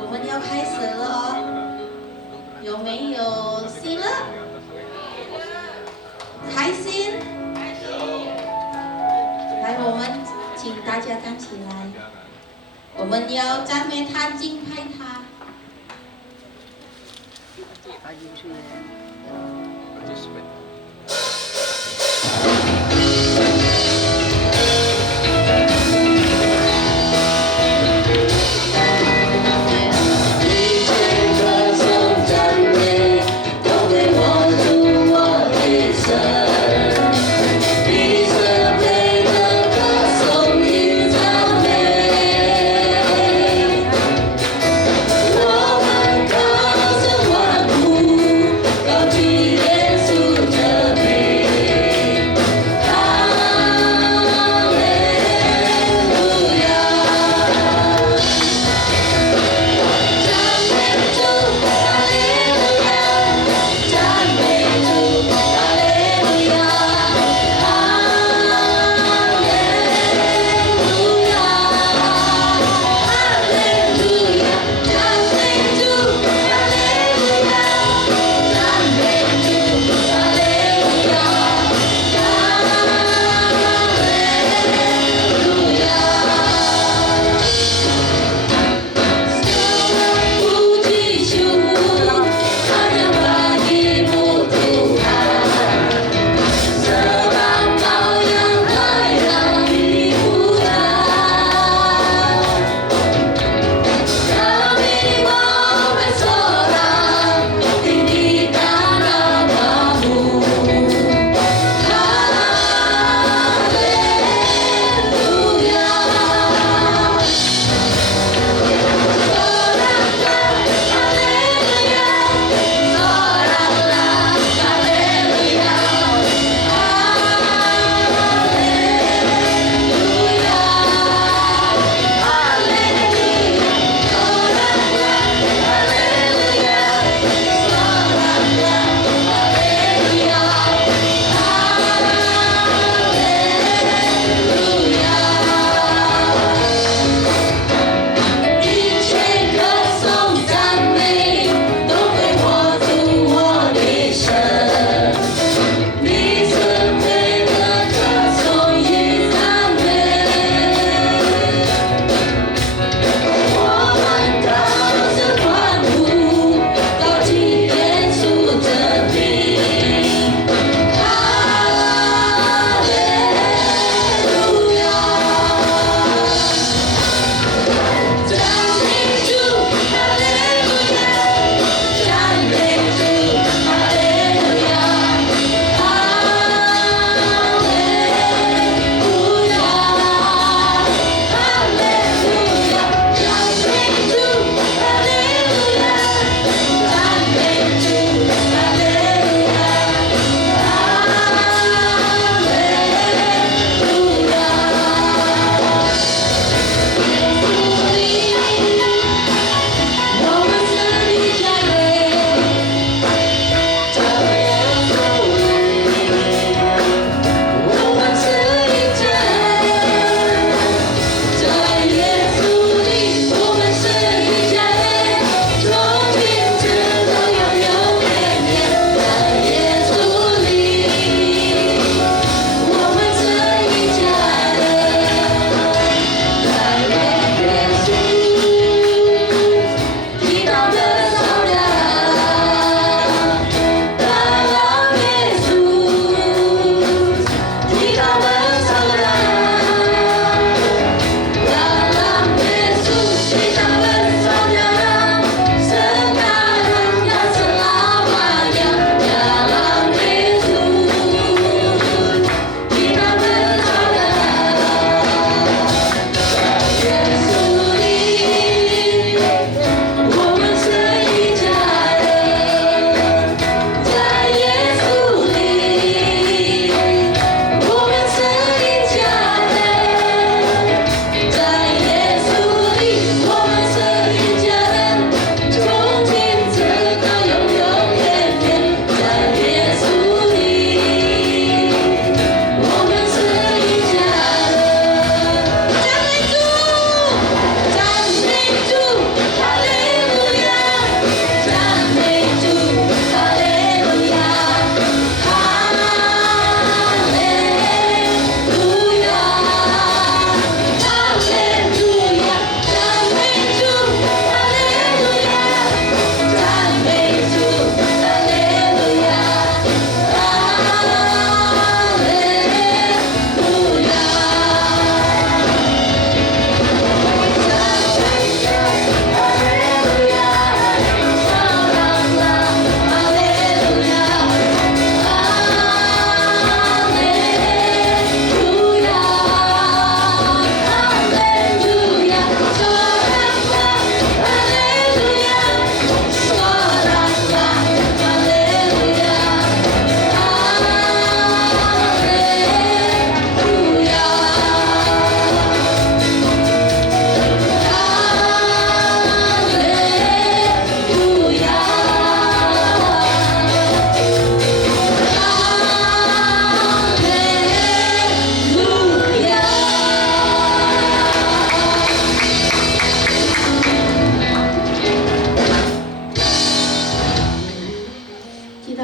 我们要开始了哦，有没有心了？开心？来，我们请大家站起来，我们要赞美他，敬拜他。我们高声欢呼，高举耶稣。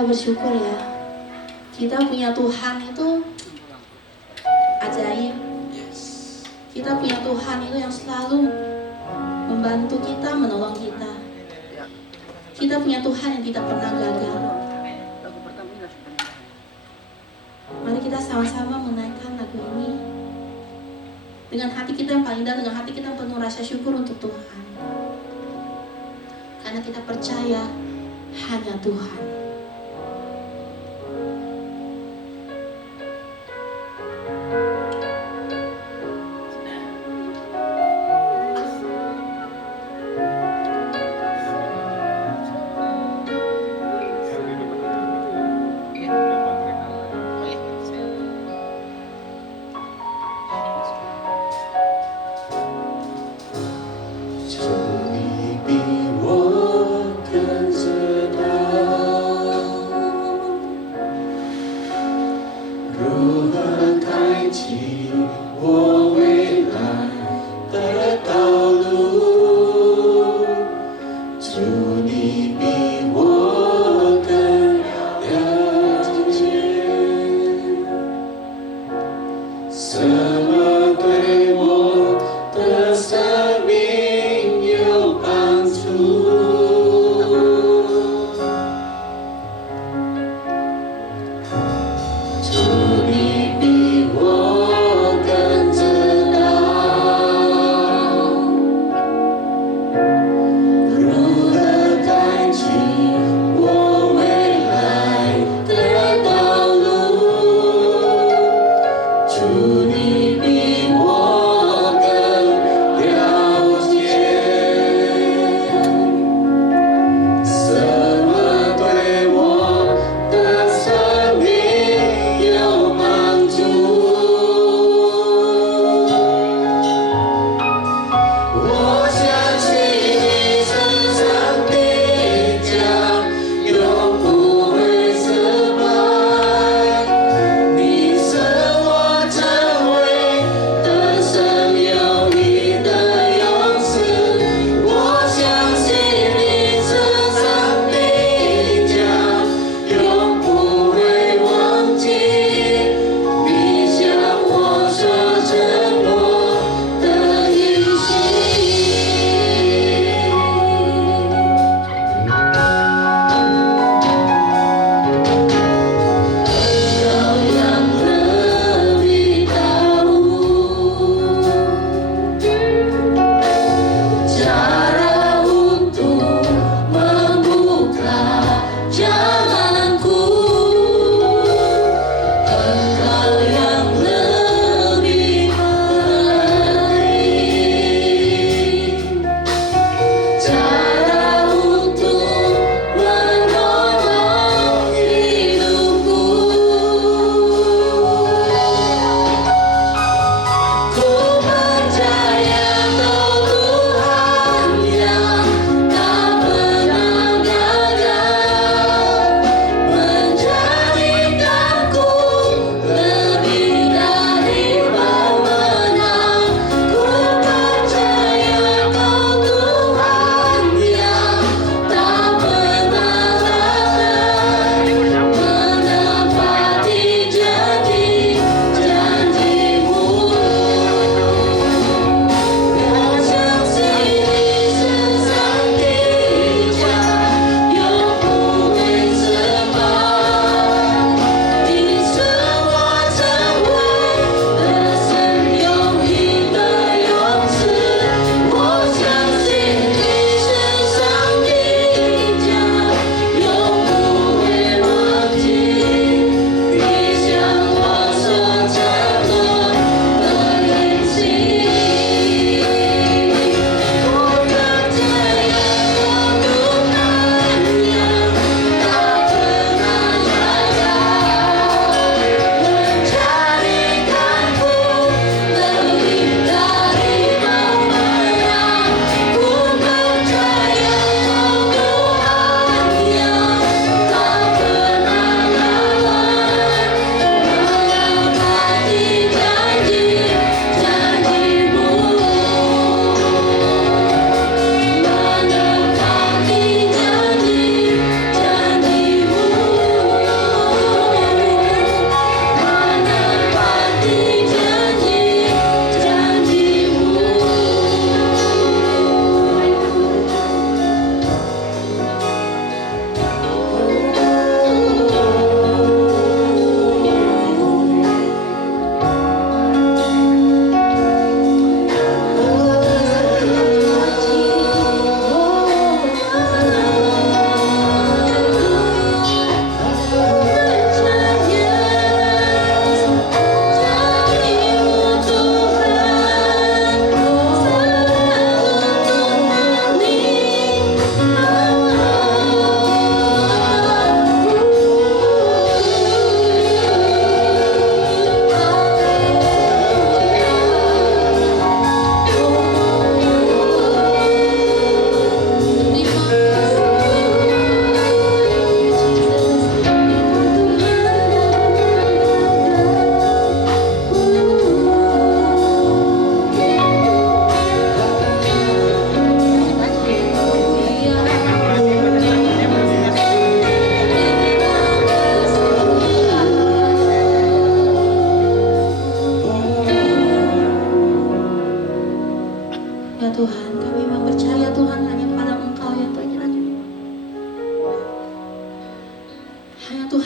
kita bersyukur ya. Kita punya Tuhan itu ajaib. Kita punya Tuhan itu yang selalu membantu kita, menolong kita. Kita punya Tuhan yang tidak pernah gagal. Mari kita sama-sama menaikkan lagu ini dengan hati kita yang paling dalam, dengan hati kita yang penuh rasa syukur untuk Tuhan. Karena kita percaya hanya Tuhan.这里比我更知道。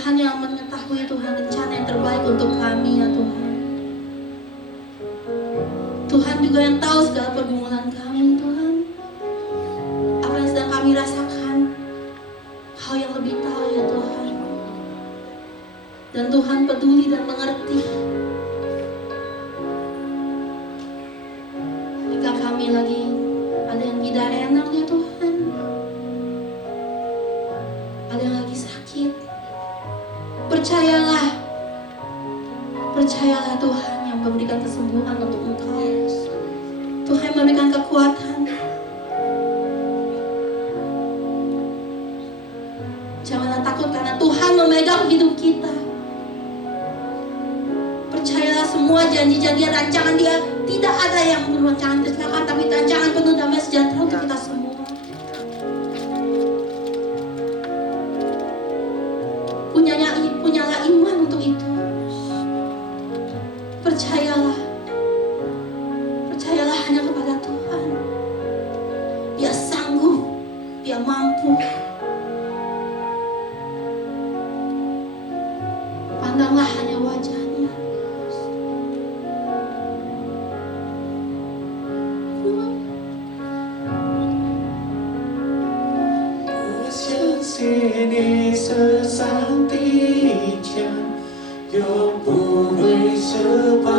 Tuhan yang mengetahui Tuhan rencana yang terbaik untuk kami ya Tuhan. Tuhan juga yang tahu segala pergumulan kami Tuhan. Apa yang sedang kami rasakan, Kau yang lebih tahu ya Tuhan. Dan Tuhan peduli dan mengerti jika kami lagi ada yang tidak enak ya Tuhan, ada yang lagi sakit. Percayalah Tuhan yang memberikan kesembuhan untuk engkau. Tuhan memberikan kekuatan. Janganlah takut karena Tuhan memegang hidup kita. Percayalah semua janji-janji rancangan Dia tidak ada yang rancangan kecelakaan, tapi rancangan penuh damai sejahtera untuk kita semua. Punyalah iman untuk itu. Percayalah hanya kepada Tuhan. Dia sanggup, Dia mampu. Pandanglah hanya wajah-Nya.你是上帝家，永不会失败。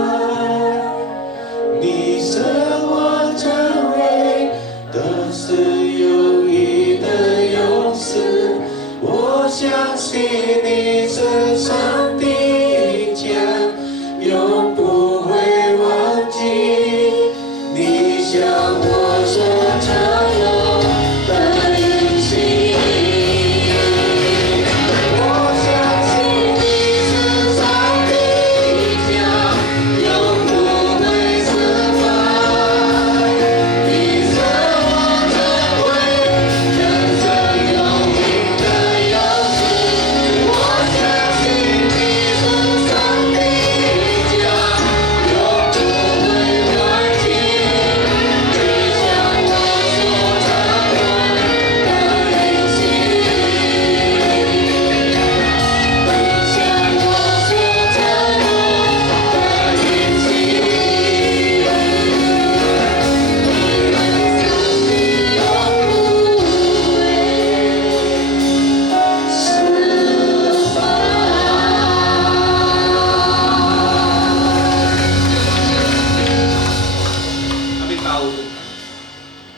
你是我成为的是有益的勇士，我相信你是上帝家，永不会忘记你向我所承诺的应许。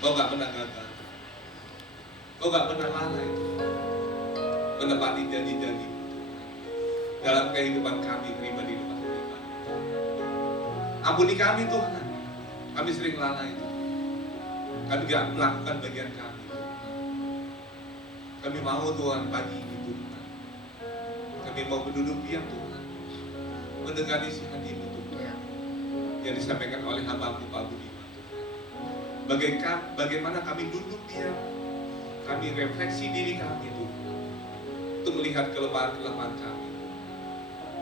Kau gak pernah gagal. Kau gak pernah lalai menepati janji-janji dalam kehidupan kami pribadi lepas pribadi. Ampuni kami Tuhan, kami sering lalai. Kami gak melakukan bagian kami. Kami mau Tuhan pagi ini Tuhan, kami mau berduduk diam Tuhan, mendengar isi hati-Mu Tuhan yang disampaikan oleh hamba-Mu Pak Budiman. Bagaimana kami duduk diam, kami refleksi diri kami Tuhan, untuk melihat kelemahan-kelemahan kami,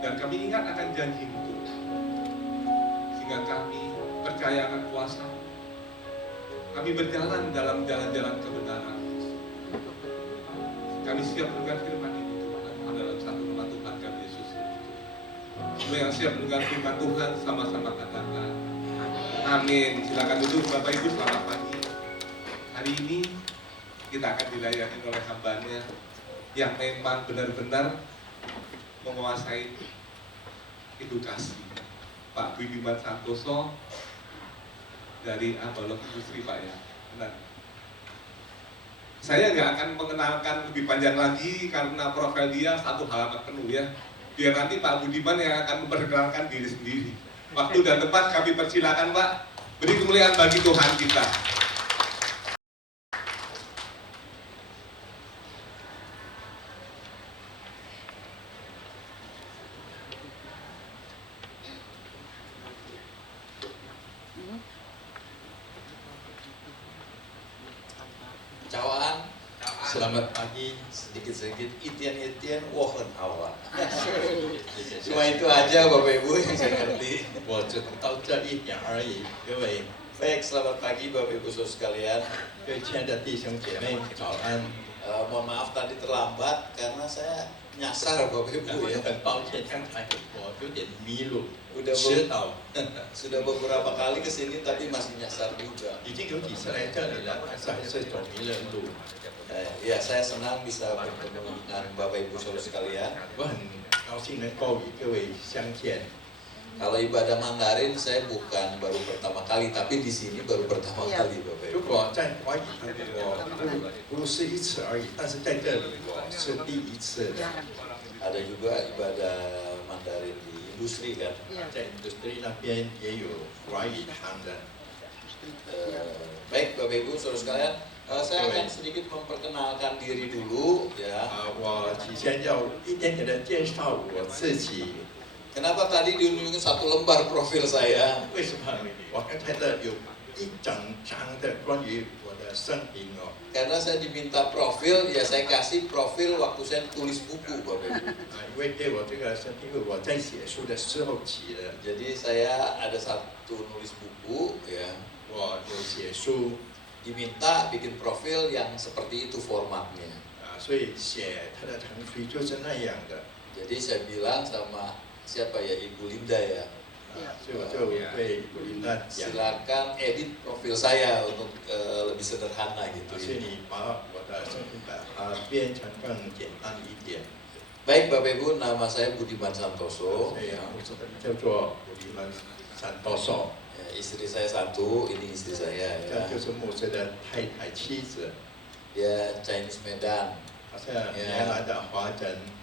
dan kami ingat akan janji-Mu Tuhan, sehingga kami percaya akan kuasa. Kami berjalan dalam jalan-jalan kebenaran. Kami siap mendengar firman ini Tuhan, dalam satu nama Tuhan kami Yesus. Semua yang siap mendengar firman Tuhan sama-sama katakan amin. Silakan duduk Bapak Ibu, selamat pagi. Hari ini kita akan dilayani oleh hambanya yang memang benar-benar menguasai edukasi, Pak Budiman Santoso dari Abalok Industri Pak ya. Benar. Saya nggak akan mengenalkan lebih panjang lagi karena profil dia satu halaman penuh ya. Biar nanti Pak Budiman yang akan memperkenalkan diri sendiri. Waktu dan tempat kami persilakan Pak. Beri kemuliaan bagi Tuhan kita. Cawaan, selamat pagi, sedikit-sedikit itian-itian, wohen hawa. Cuma itu aja Bapak Ibu yang saya ngerti. 我只能到这一点而已，各位 Baik, selamat pagi Bapak Ibu Saudara sekalian. 各位亲爱的弟兄姐妹，早安！ Mohon maaf tadi terlambat karena saya nyasar Bapak Ibu 我 ya. 很抱歉，刚才我有点迷路， Udah 迟到， Sudah beberapa kali kesini tapi masih nyasar juga. 已经有几次来这里了，但是还是走迷了路。 Ya, saya senang bisa bertemu dengan Bapak Ibu Saudara sekalian. 我很高兴能够与各位相见。 Kalau ibadah Mandarin saya bukan baru pertama kali, tapi di sini baru pertama kali Bapak 如 Ibu. 果在华语堂我不是一次而已，但是在这里我是第一次的。 Ada juga ibadah Mandarin di industri kan. 在 industri 那边也有华语堂的。 Baik Bapak Ibu Saudara sekalian, saya akan sedikit memperkenalkan diri dulu ya. 我起先要一点点的介绍我自己。 Kenapa tadi diunjukkan satu lembar profil saya? 为什么我刚才的有一整张的关于我的生平哦？ Karena saya diminta profil, ya saya kasih profil waktu saya tulis buku Bapak Ibu. 因为给我这个生平，因为我在写书的时候起的， Jadi saya ada satu nulis buku ya, 我有写书 diminta bikin profil yang seperti itu formatnya. 所以写它的程序就是那样的。 Jadi saya bilang sama siapa ya, Ibu Linda ya, 所以我就对琳达讲， silakan edit profil saya untuk lebih sederhana gitu 所以 ya. 你把我的生平把它编成更简单一点。 Baik Bapak Ibu, nama saya Budiman Santoso. 所以我这个叫做古迪曼山多寿， Ya, istri saya satu, ini istri saya 这 ya. 就是牧师的太太妻子， Dia Chinese Medan. 她是原来的华人。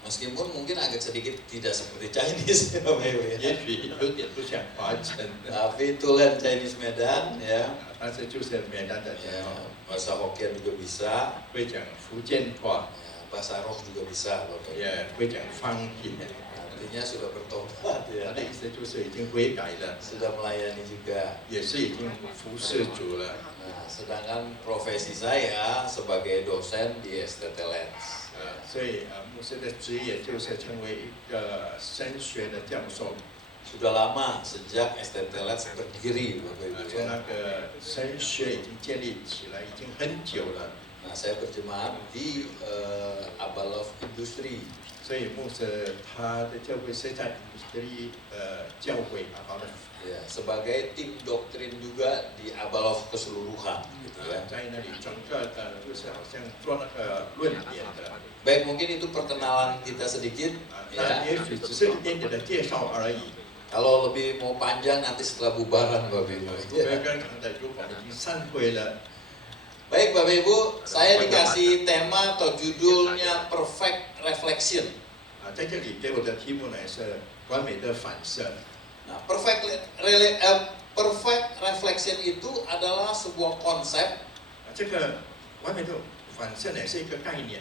Meskipun mungkin agak sedikit tidak seperti Chinese ya Bapak Ibu ya. 也许有点不像华人， Tapi tulen Chinese Medan ya. 但是就是缅甸的 Ya, 人哦， bahasa Hokkien juga bisa, 会讲福建话， ya, bahasa Roh juga bisa Bapak Ibu. 也会讲方言。 Artinya sudah bertobat 他 ya. 的意思就是已经悔改了， Sudah melayani juga. 也是已经服侍主了。 Nah, sedangkan profesi saya sebagai dosen di STT Lens. 所以牧师的职业就是成为一个神学的教授。 Sudah lama sejak STT Lens berdiri Bapak Ibu 从 ya. 那个神学已经建立起来，已经很久了。 Nah, saya berjemaat di Abalov Industri. 所以牧师他的教会是在 industri 教会啊，好的， Ya, sebagai tim doktrin juga di Abalov keseluruhan gitu ya. 在那里整个的就是好像做那个论点的。 Baik, mungkin itu perkenalan kita sedikit 那 ya. 也许只是一点点的介绍而已。 Kalau lebih mau panjang nanti setelah bubaran Bapak Ibu. 如果更长的，如果已经散会了。 Baik Bapak Ibu, saya dikasih tema atau judulnya Perfect Reflection. 在这里给我的题目呢是完美的反射。 Nah, perfect reflection itu adalah sebuah konsep 这个完美的反射呢是一个概念，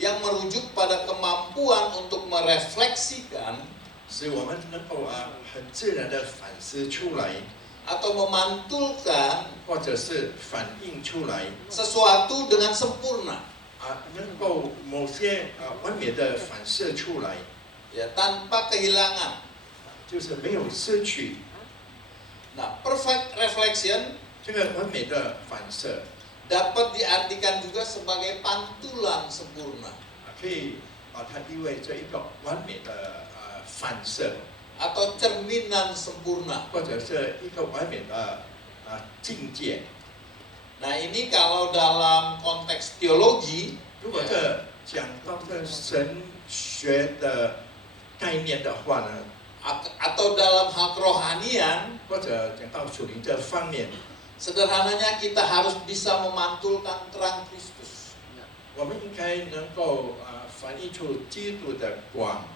yang merujuk pada kemampuan untuk merefleksikan 使我们能够很自然的反思出来， atau memantulkan 或者是反映出来 sesuatu dengan sempurna. 能够某些完美的反射出来， Ya, tanpa kehilangan. 就是没有失去 Nah, perfect reflection 这个完美的反射， dapat diartikan juga sebagai pantulan sempurna 可以把它意味着一个完美的反射， atau cerminan sempurna. 或者是一个完美的境界。 Nah, ini kalau dalam konteks teologi 如果这讲到这神学的概念的话呢， atau dalam hal kerohanian, 或者讲到属灵这方面， sederhananya kita harus bisa memantulkan terang Kristus. 我们应该能够反映出基督的光。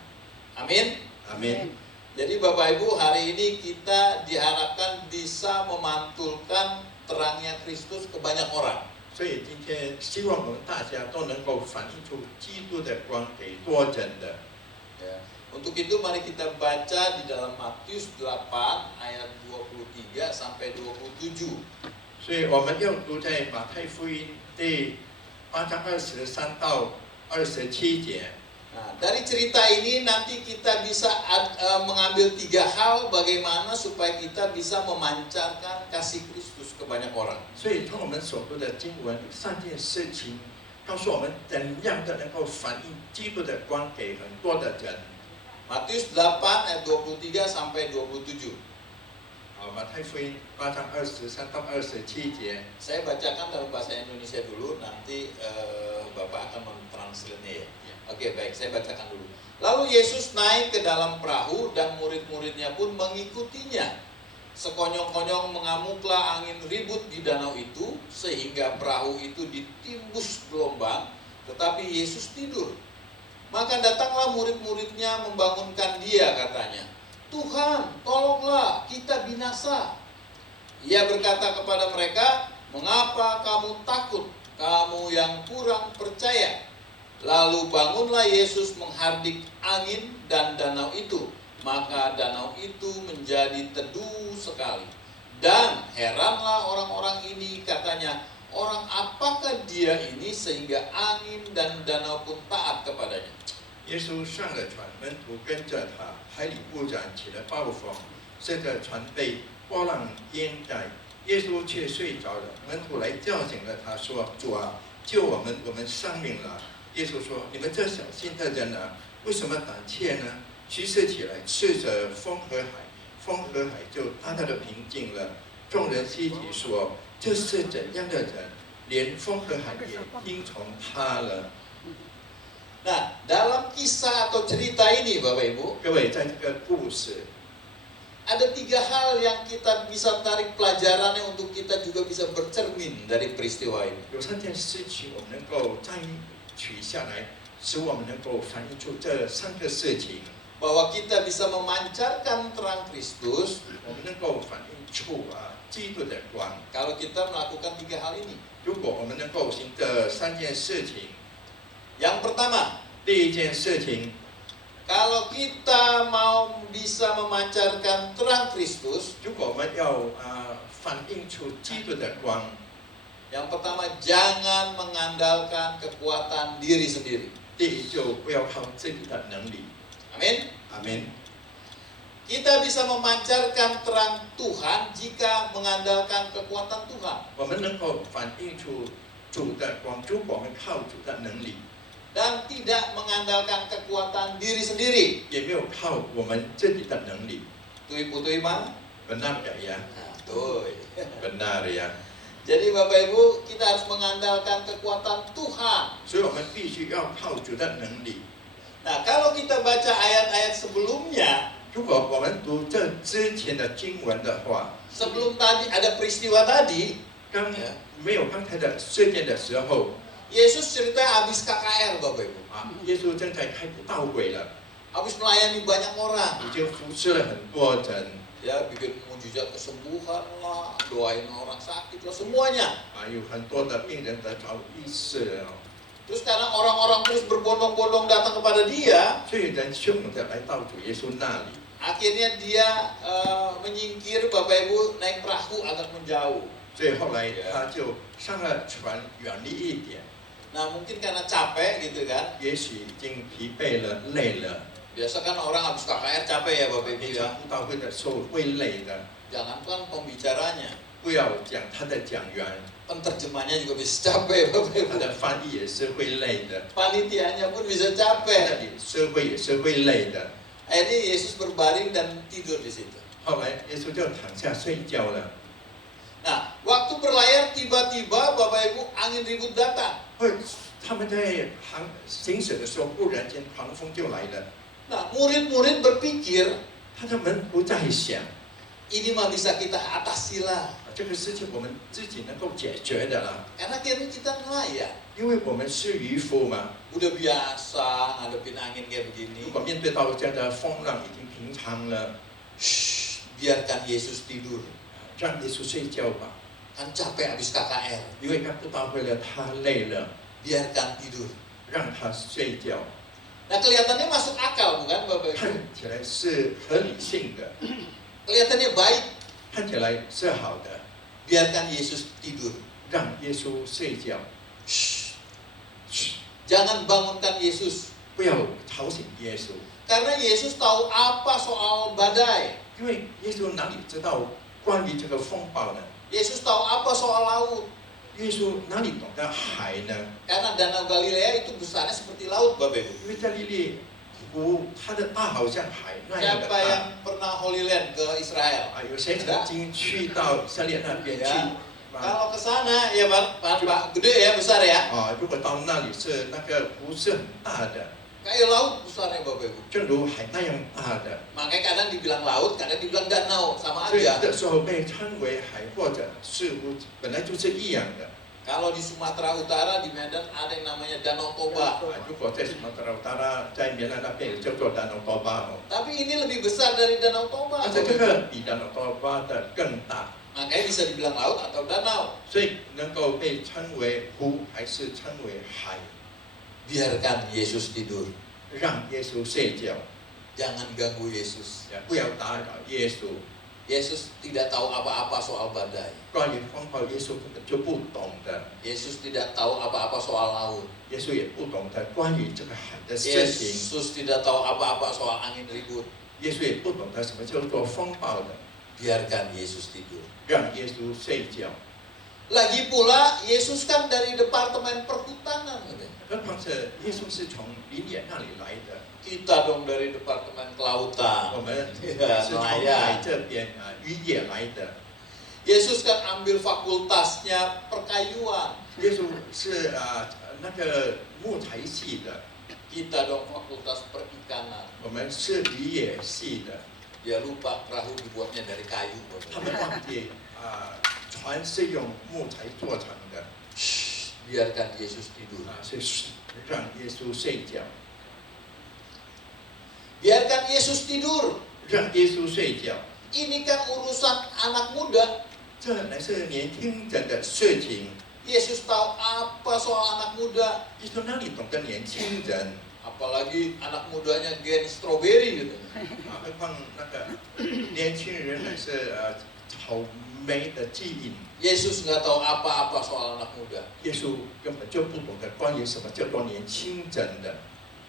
Amin. 阿门。 Jadi Bapak Ibu, hari ini kita diharapkan bisa memantulkan terangnya Kristus ke banyak orang. 所以今天希望我们大家都能够反映出基督的光给多人的。 Ya. Untuk itu mari kita baca di dalam Matius 8 ayat 23 sampai 27. 所以我们要读在马太福音第8章23到27节。Nah, dari cerita ini nanti kita bisa mengambil 3 hal bagaimana supaya kita bisa memancarkan kasih Kristus ke banyak orang. 所以从我们所读的经文3件事情，告诉我们怎样的能够反映基督的光给很多的人。 Matius 8 ayat 23 sampai 27. 好，马太福音8章23到27节。 Saya bacakan dalam bahasa Indonesia dulu, nanti Bapak akan mentranslate-nya ya. Oke, baik, saya bacakan dulu. Lalu Yesus naik ke dalam perahu dan murid-muridnya pun mengikutinya. Sekonyong-konyong mengamuklah angin ribut di danau itu, sehingga perahu itu ditimbus gelombang, tetapi Yesus tidur. Maka datanglah murid-muridnya membangunkan dia, katanya, "Tuhan, tolonglah, kita binasa." Ia berkata kepada mereka, "Mengapa kamu takut, kamu yang kurang percaya?" Lalu bangunlah Yesus menghardik angin dan danau itu. Maka danau itu menjadi teduh sekali. Dan heranlah orang-orang ini, katanya, "Orang apakah dia ini sehingga angin dan danau pun taat kepadanya?" 耶稣上了船，门徒跟着他，海里忽然起了暴风，使得船被波浪淹盖。耶稣却睡着了。门徒来叫醒了他，说：“主啊，救我们，我们丧命了。”耶稣说：“你们这小心的人啊，为什么胆怯呢？”于是起来，斥着风和海，风和海就大大的平静了。众人稀奇说：“这是怎样的人？连风和海也听从他了。” Nah, dalam kisah atau cerita ini Bapak Ibu, 各位，在这个故事 ada 3 hal yang kita bisa tarik pelajarannya untuk kita juga bisa bercermin dari peristiwa ini. 有3件事情我们能够摘取下来，使我们能够反映出这3个事情， Bahwa kita bisa memancarkan terang Kristus 我们能够反映出基督的光。 kalau kita melakukan 3 hal ini. 如果我们能够行这3件事情， Yang pertama, 第一件事情， kalau kita mau bisa memancarkan terang Kristus, 如果我们要反映出基督的光， yang pertama jangan mengandalkan kekuatan diri sendiri. 第一就不要靠自己的能力。 Amin. 阿门。 Kita bisa memancarkan terang Tuhan jika mengandalkan kekuatan Tuhan. 我们能够反映出主的光，如果我们靠主的能力， Dan tidak mengandalkan kekuatan diri sendiri. 也没有靠我们自己的能力。 Tui-putui mah? Benar gak ya? Nah, tuh. Benar ya. Jadi Bapak Ibu, kita harus mengandalkan kekuatan Tuhan. 所以我们必须要靠主的能力。 Nah, kalau kita baca ayat-ayat sebelumnya, 如果我们读这之前的经文的话， sebelum tadi ada peristiwa tadi, 没有刚才的事件的时候， Yesus cerita habis KKR Bapak Ibu. 耶稣正在开始到位了， Habis melayani banyak orang. 已经服侍了很多人， Ya, bikin mujizat kesembuhan lah, doain orang sakit lah, semuanya. 有很多的病人得着医治了， Terus sekarang orang-orang terus berbondong-bondong datang kepada dia. 所以人汹涌的来到主耶稣那里。 Akhirnya dia menyingkir Bapak Ibu naik perahu agak menjauh. 所以后来他就上了船，远离一点。 Nah mungkin karena capek gitu kan. 也许已经疲惫了、累了。 Biasa kan orang habis KKR capek ya Bapak Ibu 平 ya. 常布道会的时候会累的， Jangankan pembicaranya, 不要讲他的讲员， penerjemahnya juga bisa capek Bapak 他 Ibu. 的翻译也是会累的， Panitianya pun bisa 他 capek. 的领社会也是会累的。 Akhirnya Yesus berbaring dan tidur di situ. 后来耶稣就躺下睡觉了。 Nah, waktu berlayar tiba-tiba Bapak Ibu angin ribut datang. 他们在行驶的时候，忽然间狂风就来了。 Nah, murid-murid berpikir, 他们不再想 ini mah bisa kita atasi lah. 这个事情我们自己能够解决的啦， Karena kira kita nelayan. 因为我们是渔夫嘛。 Udah biasa ngadepin angin kayak 如 begini. 果面对到这样的风浪已经平常了， Shh, biarkan Yesus tidur. 让耶稣睡觉吧， Kan capek habis KKR. 因为他布道会了，他累了， Biarkan tidur. 让他睡觉。 Nah, kelihatannya masuk akal bukan Bapak 看 Ibu? 起来是合理性的， Kelihatannya baik. 看起来是好的， Biarkan Yesus tidur. 让耶稣睡觉， Shh. Shh. Jangan bangunkan Yesus. 不要吵醒耶稣， Karena Yesus tahu apa soal badai. 因为耶稣哪里知道关于这个风暴呢？ Yesus tahu apa soal laut. 耶稣哪里懂得海呢？ Karena Danau Galilea itu besarnya seperti laut, Bapak Ibu. 因为加利利湖它的大好像海那样的 Siapa 大。 yang pernah Holy Land ke Israel? 啊，有谁曾经去到以色列那边去？ Ya. 啊， Kalau ke sana ya Pak, gede ya, besar ya. 如果到那里是那个湖是很大的， Kayak laut besarnya Bapak Ibu. 正如海那样大的， Makanya kadang dibilang laut, kadang dibilang danau, sama 所以 aja. 有的时候被称为海或者是湖，本来就是一样的。 Kalau di Sumatera Utara, di Medan ada yang namanya Danau Toba. 如果在马特拉达拉在缅甸那边有叫做丹诺多巴哦， Tapi ini lebih besar dari Danau Toba. 而且这个比丹诺多巴的更大， Makanya bisa dibilang laut atau danau. 所以能够被称为湖还是称为海， Biarkan Yesus tidur. 让耶稣睡觉， Jangan ganggu Yesus. 不要打扰耶稣。 Yesus tidak tahu apa-apa soal badai. 关于风暴，耶稣根本就不懂的， Yesus tidak tahu apa-apa soal laut. 耶稣也不懂得关于这个海的事情， Yesus tidak tahu apa-apa soal angin ribut. 耶稣也不懂得什么叫做风暴的， Biarkan Yesus tidur. 让耶稣睡觉。 Lagi pula, Yesus kan dari Departemen Perhutanan. Katanya. 何况是耶稣是从林野那里来的， Kita dong dari Departemen Kelautan. 我们 Ya, 是从海 nelayan. 这边渔业来的。 Yesus kan ambil fakultasnya perkayuan. 耶稣是那个木材系的， Kita dong fakultas perikanan. 我们是渔业系的。 Dia lupa perahu dibuatnya dari kayu. 他们忘记船是用木材做成的， Shh, biarkan Yesus tidur. 是让耶稣睡觉， Biarkan Yesus tidur. 让耶稣睡觉。 Ini kan urusan anak muda. 这乃是年轻人的事情。 Yesus tahu apa soal anak muda. 耶稣哪里懂得年轻人？ Apalagi anak mudanya gen strawberry gitu. 何况那个年轻人乃是草莓的基因。 Yesus nggak tahu apa-apa soal anak muda. 耶稣根本就不懂得关于什么叫做年轻人的，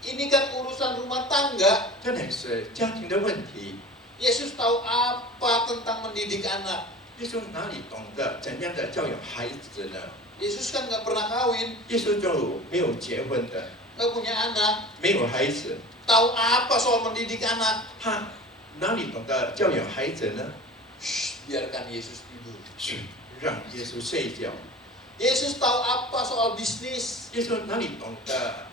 Ini kan urusan rumah tangga. 这乃是家庭的问题。 Yesus tahu apa tentang mendidik anak. 耶稣哪里懂得怎样的教育孩子呢？ Yesus kan nggak pernah kawin, 耶稣就没有结婚的， nggak punya anak. 没有孩子， Tahu apa soal mendidik anak? 他哪里懂得教育孩子呢？ Shh, biarkan Yesus tidur. 是让耶稣睡觉。 Yesus tahu apa soal bisnis, 耶稣哪里懂得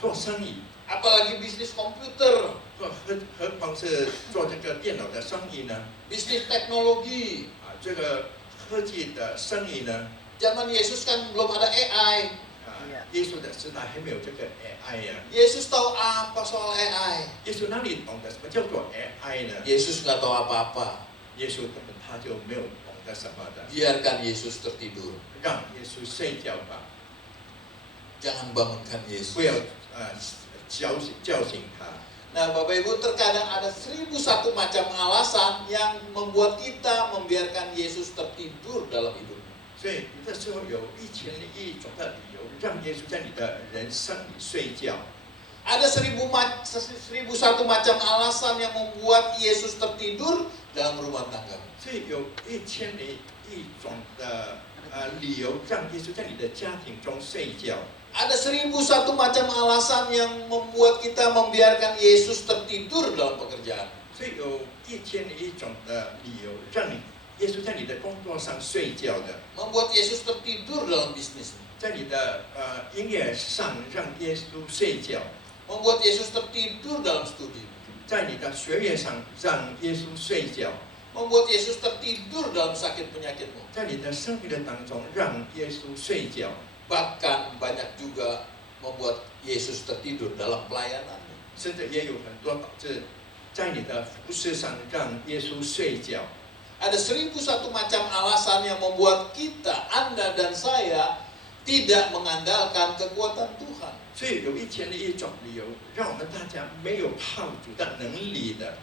做生意？ apalagi bisnis komputer, 何况是做这个电脑的生意呢？ bisnis teknologi. 这个科技的生意呢？ Zaman Yesus kan belum ada AI. 耶稣的时代还没有这个 AI 呀、 Yesus tahu apa soal AI? 耶稣哪里懂得什么叫做 AI 呢？ Yesus nggak tahu apa-apa. 耶稣根本他就没有懂得什么的， Biarkan Yesus tertidur. 让耶稣睡觉吧， Jangan bangunkan 不 Yesus. 要叫醒他。 Nah, Bapak Ibu, terkadang ada 1001 macam alasan yang membuat kita membiarkan Yesus tertidur dalam hidup. 所以有的时候有1001种的理由让耶稣在你的人生里睡觉。 Ada 1001 macam alasan yang membuat Yesus tertidur dalam rumah tangga. 所以有1001种的理由让耶稣在你的家庭中睡觉。 Ada 1001 macam alasan yang membuat kita membiarkan Yesus tertidur dalam pekerjaan. 所以有1001种的理由让你耶稣在你的工作上睡觉的， Membuat Yesus tertidur dalam bisnis. 在你的音乐上让耶稣睡觉， Membuat Yesus tertidur dalam studi. 在你的学业上让耶稣睡觉， Membuat Yesus tertidur dalam sakit penyakitmu. 在你的生命的当中让耶稣睡觉。 Bahkan banyak juga membuat Yesus tertidur dalam pelayananmu. 甚至也有很多导致在你的服事上让耶稣睡觉。 Ada 1001 macam alasan yang membuat kita, Anda dan saya, tidak mengandalkan kekuatan Tuhan. 所以有1001种理由让我们大家没有靠主的能力的。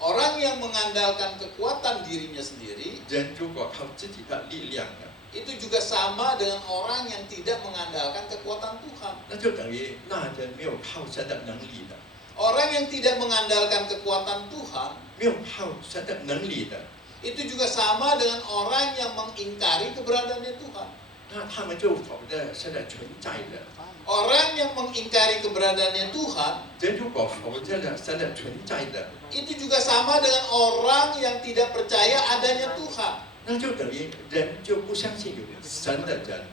Orang yang mengandalkan kekuatan dirinya sendiri, 人如果靠自己的力量的， itu juga sama dengan orang yang tidak mengandalkan kekuatan Tuhan. 那就等于那人没有靠神的能力的， Orang yang tidak mengandalkan kekuatan Tuhan 没有靠神的能力的， itu juga sama dengan orang yang mengingkari keberadaannya Tuhan. 那他们就否认神的存在的。 Orang yang mengingkari keberadaannya Tuhan 人如果否认了神的存在的， itu juga sama dengan orang yang tidak percaya adanya Tuhan. 那就等于人就不相信有神的人，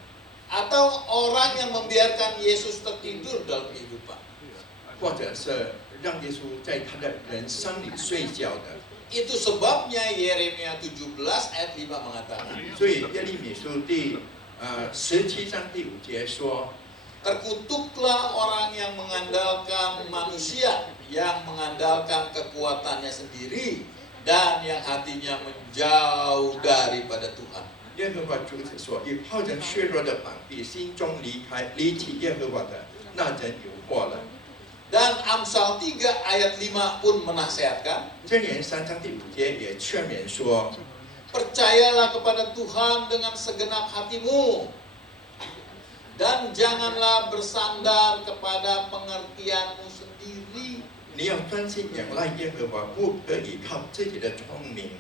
Atau orang yang membiarkan Yesus tertidur dalam kehidupan. 或者是让耶稣在他的人生里睡觉的。 Itu sebabnya Yeremia 17 ayat 5 mengatakan, 所以耶利米书第17章第5节说。 Terkutuklah orang yang mengandalkan manusia, yang mengandalkan kekuatannya sendiri, dan yang hatinya menjauh daripada Tuhan. 耶和华主子说：“以好人削弱的膀臂，心中离弃耶和华的，那人有祸了。” Dan Amsal 3 ayat 5 pun menasihatkan, 箴言3章第5节也劝勉说： percayalah kepada Tuhan dengan segenap hatimu, dan janganlah bersandar kepada pengertianmu sendiri. 你要专心仰赖耶和华，不可以靠自己的聪明，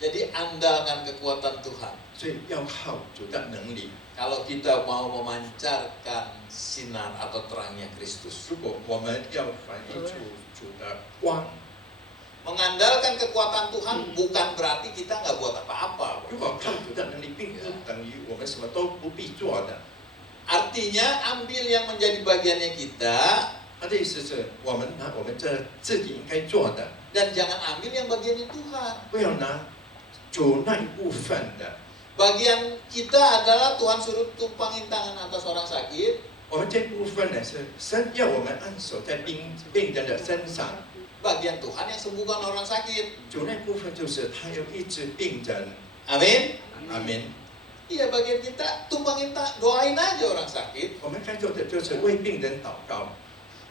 Jadi andalkan kekuatan Tuhan. 所以要靠主的能力。 Kalau kita mau memancarkan sinar atau terangnya Kristus. 如果我们要反映出主的光， Mengandalkan kekuatan Tuhan bukan berarti kita nggak buat apa-apa. 如果靠主的能力，并不等于我们什么都不必做的。 Artinya ambil yang menjadi bagiannya kita 他的意思是我们拿我们这自己应该做的， dan jangan ambil yang bagiannya Tuhan. 不要拿主那一部分的。 Bagian kita adalah Tuhan suruh tumpangin tangan atas orang sakit. 我们这部分呢是神要我们按手在病人的身上， Bagian Tuhan yang sembuhkan orang sakit. 主那部分就是他要医治病人。 Amin. 阿门。 Iya, bagian kita tumpangin doain aja orang sakit. 我们该做的就是为病人祷告。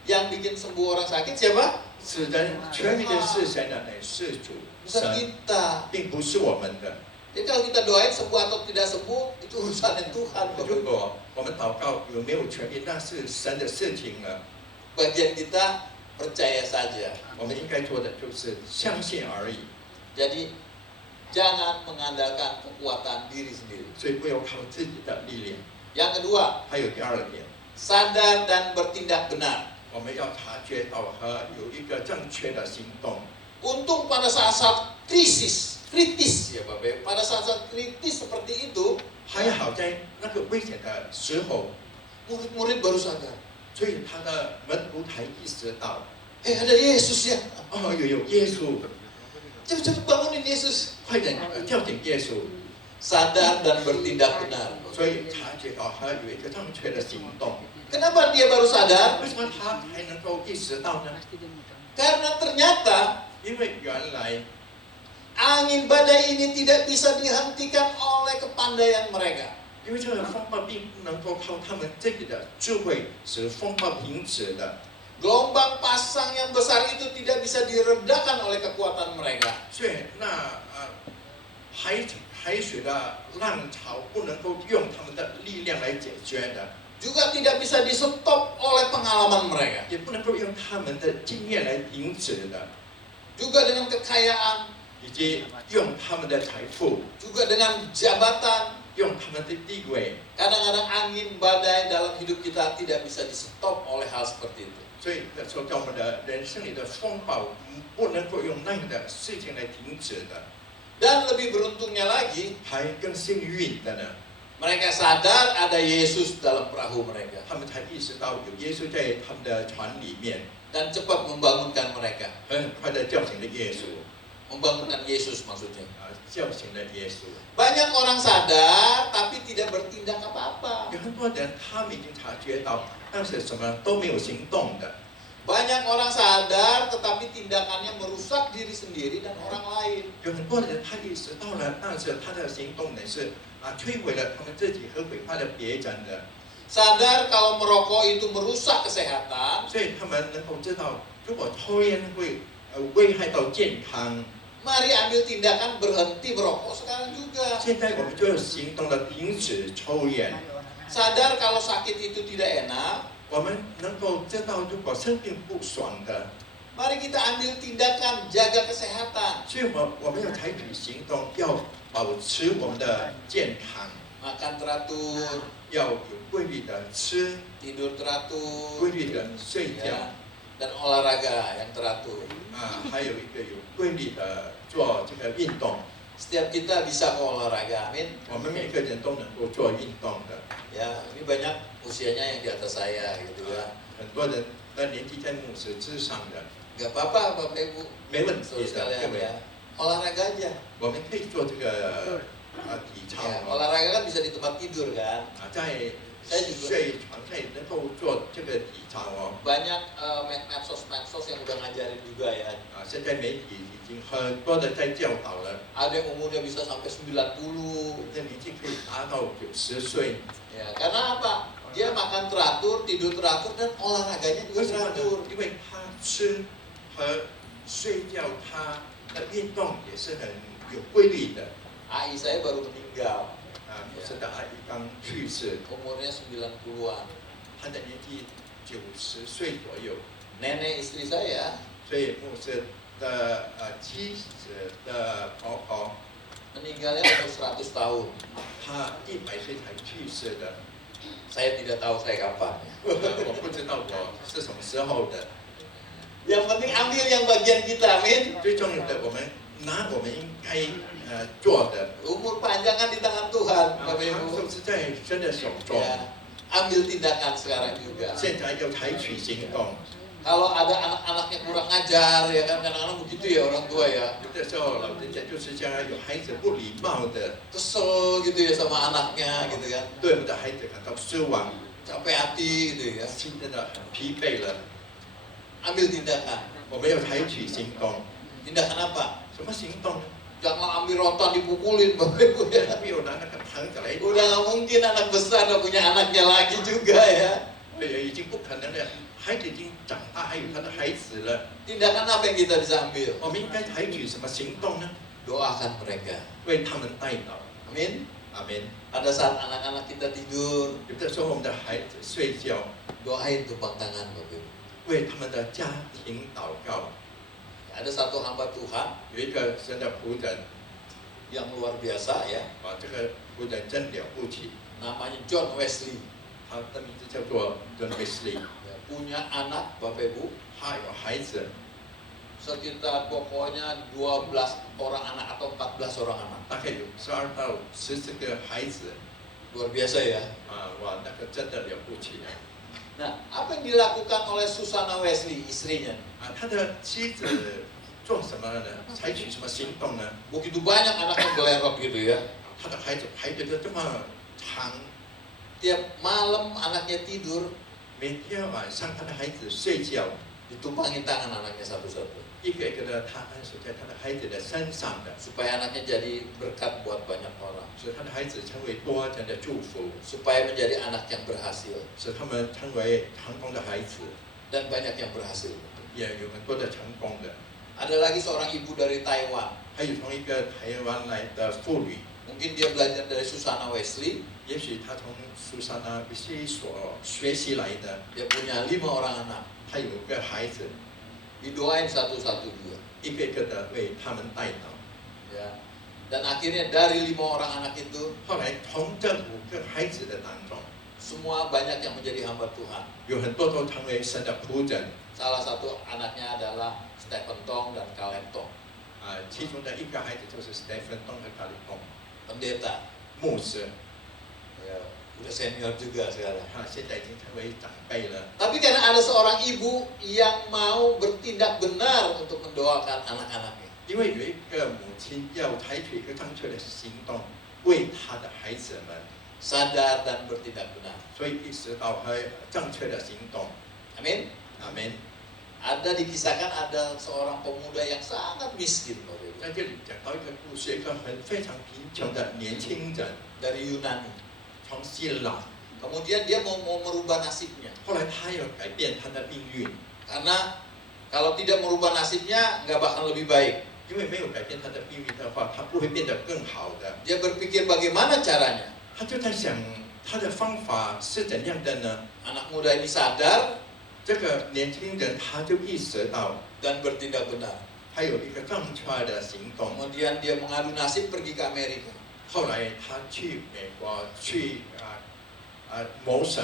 Yang bikin sembuh orang sakit siapa? 使人全名的是谁呢？乃是主 Bukan 神， kita. 并不是我们的。 Jadi kalau kita doain sembuh atau tidak sembuh itu urusannya Tuhan. 如果我们祷告有没有权利，那是神的事情了。 Bagian kita percaya saja. 我们应该做的就是相信而已。 Jadi jangan mengandalkan kekuatan diri sendiri. 所以不要靠自己的力量。 Yang kedua, 还有第二点， sadar dan bertindak benar. 我们要察觉到和有一个正确的行动。 Untung pada saat-saat kritis ya Bapak, pada saat-saat kritis seperti itu, 还好在那个危险的时候， murid-murid baru sadar. 所以他的门徒才意识到， Ada Yesus ya. 哦，有耶稣， Cepat-cepat bangunin Yesus. 快点叫醒耶稣。 Sadar dan bertindak benar. 所以察觉到和有一个正确的行动。 Kenapa dia baru sadar? 为什么他还能够意识到呢？ Karena ternyata 因为原来 angin badai ini tidak bisa dihentikan oleh kepandaian mereka. 因为这个风暴并不能够靠他们自己的智慧使风暴停止的， Gelombang pasang yang besar itu tidak bisa diredakan oleh kekuatan mereka. 所以那海水的浪潮不能够用他们的力量来解决的， Juga tidak bisa di-stop oleh pengalaman mereka. 也不能够用他们的经验来停止的， Juga dengan kekayaan, 以及用他们的财富， juga dengan jabatan. 用他们的地位。 Kadang-kadang angin badai dalam hidup kita tidak bisa di-stop oleh hal seperti itu. 所以说，在我们的人生里的风暴，不能够用那样的事情来停止的。 Dan lebih beruntungnya lagi, 还更幸运的呢， mereka sadar ada Yesus dalam perahu mereka 他们才意识到有耶稣在他们的船里面， dan cepat membangunkan mereka. 很快的叫醒了耶稣， Membangunkan Yesus maksudnya. 叫醒了耶稣。 Banyak orang sadar tapi tidak bertindak apa-apa. 有很多人他们已经察觉到，但是什么都没有行动的。 Banyak orang sadar tetapi tindakannya merusak diri sendiri dan orang lain. 有很多人他意识到了，但是他的行动呢是摧毁了他们自己和毁坏了别人的。 Sadar kalau merokok itu merusak kesehatan, 所以他们能够知道，如果抽烟会危害到健康， Mari ambil tindakan berhenti merokok sekarang juga. 现在我们就行动的停止抽烟。 Sadar kalau sakit itu tidak enak, 我们能够知道，如果生病不爽的， mari kita ambil tindakan jaga kesehatan. 所以我们要采取行动，要保持我们的健康， Makan teratur, 要有规律的吃， tidur teratur, 规律的睡觉， ya, dan olahraga yang teratur. 还有一个有规律的做这个运动。 Setiap kita bisa kok olahraga, amin. 我们每个人都能够做运动的， Ya, ini banyak usianya yang di atas saya gitu ya. 很多人的年纪在牧师之上的， Gak apa-apa Bapak Ibu, 没问 saudara 题的， sekalian 各位， ya. Olahraga aja. 我们可以做这个体操 Ya, olahraga kan bisa di tempat tidur kan. 在 saya juga 睡床上也能够做这个体操哦。 Banyak medsos yang udah ngajarin juga ya. 现在媒体已经很多的在教导了， Ada yang umurnya bisa sampai 90. 这年纪可以达到90岁。 Ya, karena apa? Dia makan teratur, tidur teratur, dan olahraganya 为 juga 什么呢 teratur.？因为他吃和睡觉，他的运动也是很有规律的。 AI saya baru meninggal, 我是的阿姨刚去世， umurnya 90-an. 她的年纪90岁左右， Nenek istri saya 所以牧师的妻子的婆婆， meninggalnya umur 100 tahun. 她100岁才去世的。 Saya tidak tahu saya kapan. 我不知道我是什么时候的。 Yang penting ambil yang bagian kita, amin. 最重要的，我们拿我们应该做的， Umur panjang kan di tangan Tuhan, 它 Bapak 都 Ibu. 是在神的手中。 Ya, ambil tindakan sekarang juga. 现在要采取行动。 Kalau ada anak-anaknya kurang ajar, ya kan kadang-kadang begitu ya orang tua ya. 有的时候老人家就是这样，有孩子不礼貌的， Kesel gitu ya sama anaknya gitu kan. 对我们的孩子感到失望， Capek hati gitu ya. 心真的很疲惫了。 Ambil tindakan. 我们要采取行动。 Tindakan apa? 什么行动呢？ Jangan ambil rotan dipukulin Bapak Ibu ya. 没有拿那个糖子来， Udah nggak mungkin anak besar udah punya anaknya lagi juga ya. 已经不可能了。孩子已经长大，还有他的孩子了。 Tindakan apa yang kita bisa ambil? 我们应该采取什么行动呢？ Doakan mereka. 为他们代祷。 Amin. 阿门。 Pada saat anak-anak kita tidur, 有的时候我们的孩子睡觉， doain tumpang tangan Bapak Ibu. 为他们的家庭祷告。 Ada satu hamba Tuhan 有一个神的仆人， yang luar biasa ya, 这个仆人真了不起， namanya John Wesley. 他的名字叫做 John Wesley， Ya, punya anak Bapak Ibu 他有孩子， sekitar pokoknya 12 orang anak atau 14 orang anak. 大概有12到14个孩子， Luar biasa ya. 哇，那个真的了不起啊！ Nah, apa yang dilakukan oleh Susana Wesley istrinya? 他的妻子做什么呢？采取什么行动呢？ Begitu banyak anak yang belerot gitu ya. 他的孩子排队的这么长， Tiap malam anaknya tidur, 每天晚上他的孩子睡觉， ditumpangin tangan anaknya satu-satu. 一个一个的他按手在他的孩子的身上的， Supaya anaknya jadi berkat buat banyak orang. 使他的孩子成为多人的祝福， Supaya menjadi anak yang berhasil. 使他们成为成功的孩子， Dan banyak yang berhasil. 也有很多的成功的。 Ada lagi seorang ibu dari Taiwan. 还有从一个台湾来的妇女， Mungkin dia belajar dari Susana Wesley. 也许她从苏珊娜维西所学习来的， Dia punya 5 orang anak. 她有个孩子， Didoain satu-satu juga. 一个一个的为他们代祷。 Ya. Dan akhirnya dari 5 orang anak itu, 后来从这5个孩子的当中， semua banyak yang menjadi hamba Tuhan. 有很多都成为神的仆人。 Salah satu anaknya adalah Stephen Tong dan Caleb Tong, 其中的一个孩子就是 Stephen 东和卡里东 pendeta. 牧师， Ya, udah senior juga sekarang. 现在已经成为长辈了。 Tapi karena ada seorang ibu yang mau bertindak benar untuk mendoakan anak-anaknya. 因为有一个母亲要采取一个正确的行动，为他的孩子们， Sadar dan bertindak benar. 所以意识到和正确的行动。 Amin. 阿门。 Ada dikisahkan ada seorang pemuda yang sangat miskin Bapak Ibu, 在这里讲到一个故事，一个非常贫穷的年轻人， dari Yunani. 从希腊， Kemudian dia mau merubah nasibnya. 后来他要改变他的命运， Karena kalau tidak merubah nasibnya nggak bakal lebih baik. 因为没有改变他的命运的话，他不会变得更好的。 Dia berpikir bagaimana caranya. 他就在想他的方法是怎样的呢？ Anak muda ini sadar 这个年轻人他就意识到 dan bertindak benar. 他有一个正确的行动。 Kemudian dia mengadu nasib pergi ke Amerika. 后来他去美国去谋生，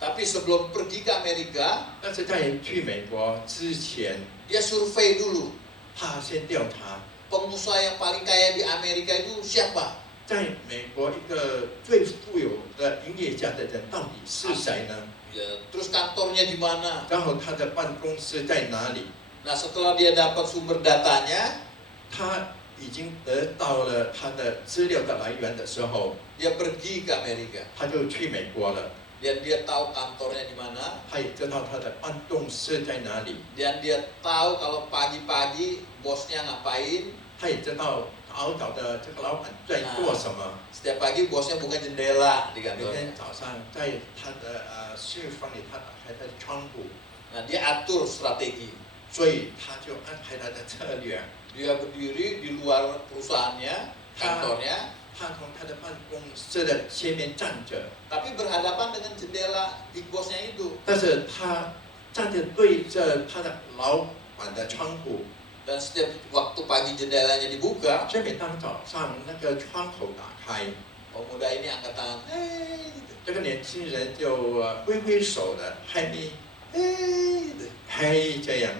Tapi sebelum pergi ke Amerika, 但是在去美国之前， dia survei dulu. 他先调查 Pengusaha yang paling kaya di Amerika itu siapa? 在美国一个最富有的营业家的人到底是谁呢？ Ya, terus kantornya di mana? 然后他的办公室在哪里？ Nah, setelah dia dapat sumber datanya, 他已经得到了他的资料的来源的时候， dia pergi ke Amerika. 他就去美国了。 Dan dia tahu kantornya di mana. 他也知道他的办公室在哪里， Dan dia tahu kalau pagi-pagi bosnya ngapain. 他也知道早早的这个老板在做什么。 Setiap pagi bosnya buka jendela di 每 kantornya. 天早上在他的室房里，他打开他的窗户， Nah, dia atur strategi. 所以他就安排他的策略。 Dia berdiri di luar perusahaannya, kantornya, 他从他的办公室的前面站着， tapi berhadapan dengan jendela big bossnya itu. 但是他站着对着他的老板的窗户， Dan setiap waktu pagi jendelanya dibuka, 所以每当早上那个窗口打开， pemuda ini angkat tangan, hei, gitu. 这个年轻人就挥挥手的，嗨咪， Hei, gitu. 嗨这样。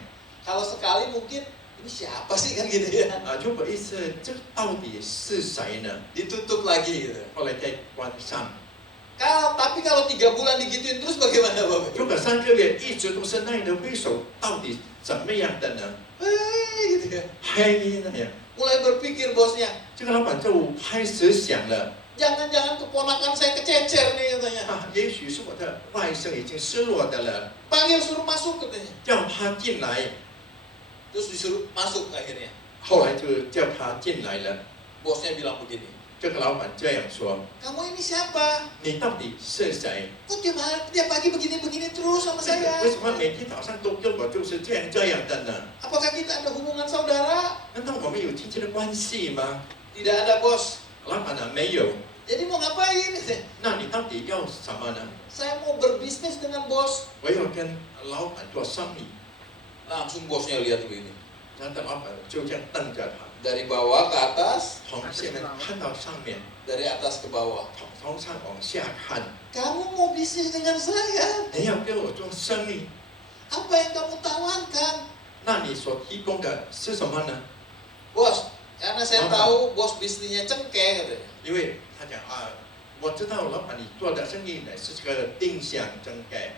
Kalau sekali mungkin ini siapa sih kan gitu ya. 如果一次这个到底是谁呢？ Ditutup lagi gitu. 后来再关上。 Tapi kalau 3 bulan digituin terus bagaimana Bapak? 如果3个月一直都是那样的挥手，到底怎么样的呢？ Hei, gitu ya. 嘿那样， Mulai berpikir bosnya, 这个老板就开始想了， jangan-jangan keponakan saya kececer nih katanya. 也许是我的外甥已经失落的了， Panggil suruh masuk katanya. 叫他进来。 Terus disuruh masuk akhirnya. 后来就叫他进来了。 Bosnya bilang begini, 这个老板这样说 kamu ini siapa? 你到底是谁？ Kok tiap pagi begini-begini terus sama saya? 为什么每天早上都跟我就是这样的呢？ Apakah kita ada hubungan saudara? 难道我们有亲戚的关系吗？ Tidak ada bos. 老板啊，没有。 Jadi mau ngapain? 那你到底要什么呢？ Saya mau berbisnis dengan bos. 我要跟老板做生意。 Langsung bosnya lihat begini. 他的老板就这样瞪着他， Dari bawah ke atas, 从下面看到上面， dari atas ke bawah. 从上往下看。 Kamu mau bisnis dengan saya? 你要跟我做生意， Apa yang kamu tawarkan? 那你所提供的是什么呢？ Bos, karena saya tahu bos bisnisnya cengkeh katanya. 因为他讲我知道老板你做的生意呢是这个定向增盖，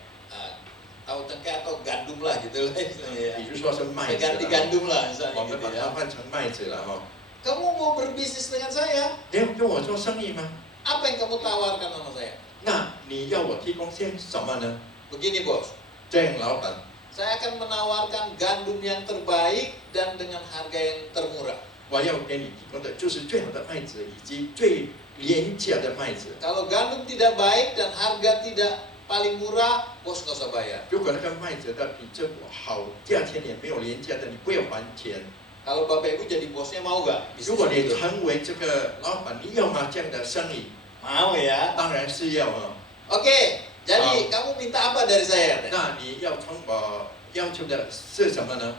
Tahu cengkeh atau gandum lah gitu lah istilahnya ya. 比如说是麦子 Ganti 了， gandum lah 我 misalnya 们 gitu 把它 ya. 换成麦子了哈。 Kamu mau berbisnis dengan saya? 你要跟我做生意吗？ Apa yang kamu tawarkan sama saya? 那你要我提供些什么呢？ Begini bos, 这样老板， saya akan menawarkan gandum yang terbaik dan dengan harga yang termurah. 我要给你提供的就是最好的麦子以及最廉价的麦子。 Kalau gandum tidak baik dan harga tidak paling murah, bos nggak usah bayar. 如果那个麦子的品质不好，价钱也没有廉价的，你不要还钱。 Kalau bapak ibu jadi bosnya mau nggak? 如果你 Bisnis itu? 成为这个老板，你要吗？这样的生意， Mau ya. 当然是要啊。 Oke, jadi kamu minta apa dari saya? 那你要从我要求的是什么呢？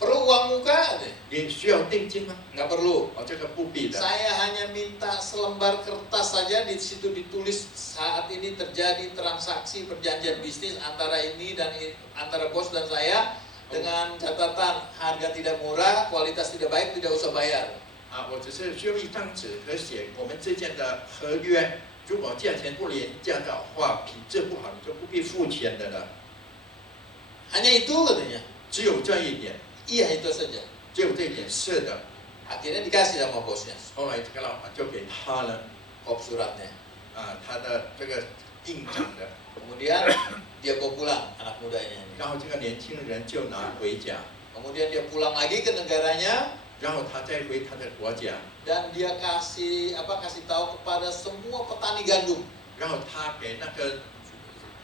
Perlu uang muka? 你需要定金吗？ Nggak perlu. 这个不必的。 Saya hanya minta selembar kertas saja, di situ ditulis saat ini terjadi transaksi perjanjian bisnis antara ini dan antara bos dan saya dengan catatan harga tidak murah, kualitas tidak baik, tidak usah bayar. 我只是需要一张纸和写我们之间的合约。如果价钱不廉价的话，品质不好，你就不必付钱的了。 Hanya itu katanya. 只有这一点， Iya itu saja. 只有这一点是的。 Akhirnya dikasih sama bosnya 后来这个老板就给他了 kop suratnya. 他的这个印章的， Kemudian dia bawa pulang anak mudanya ini. 然后这个年轻人就拿回家， Kemudian dia pulang lagi ke negaranya 然后他再回他的国家， dan dia kasih tahu kepada semua petani gandum. 然后他给那个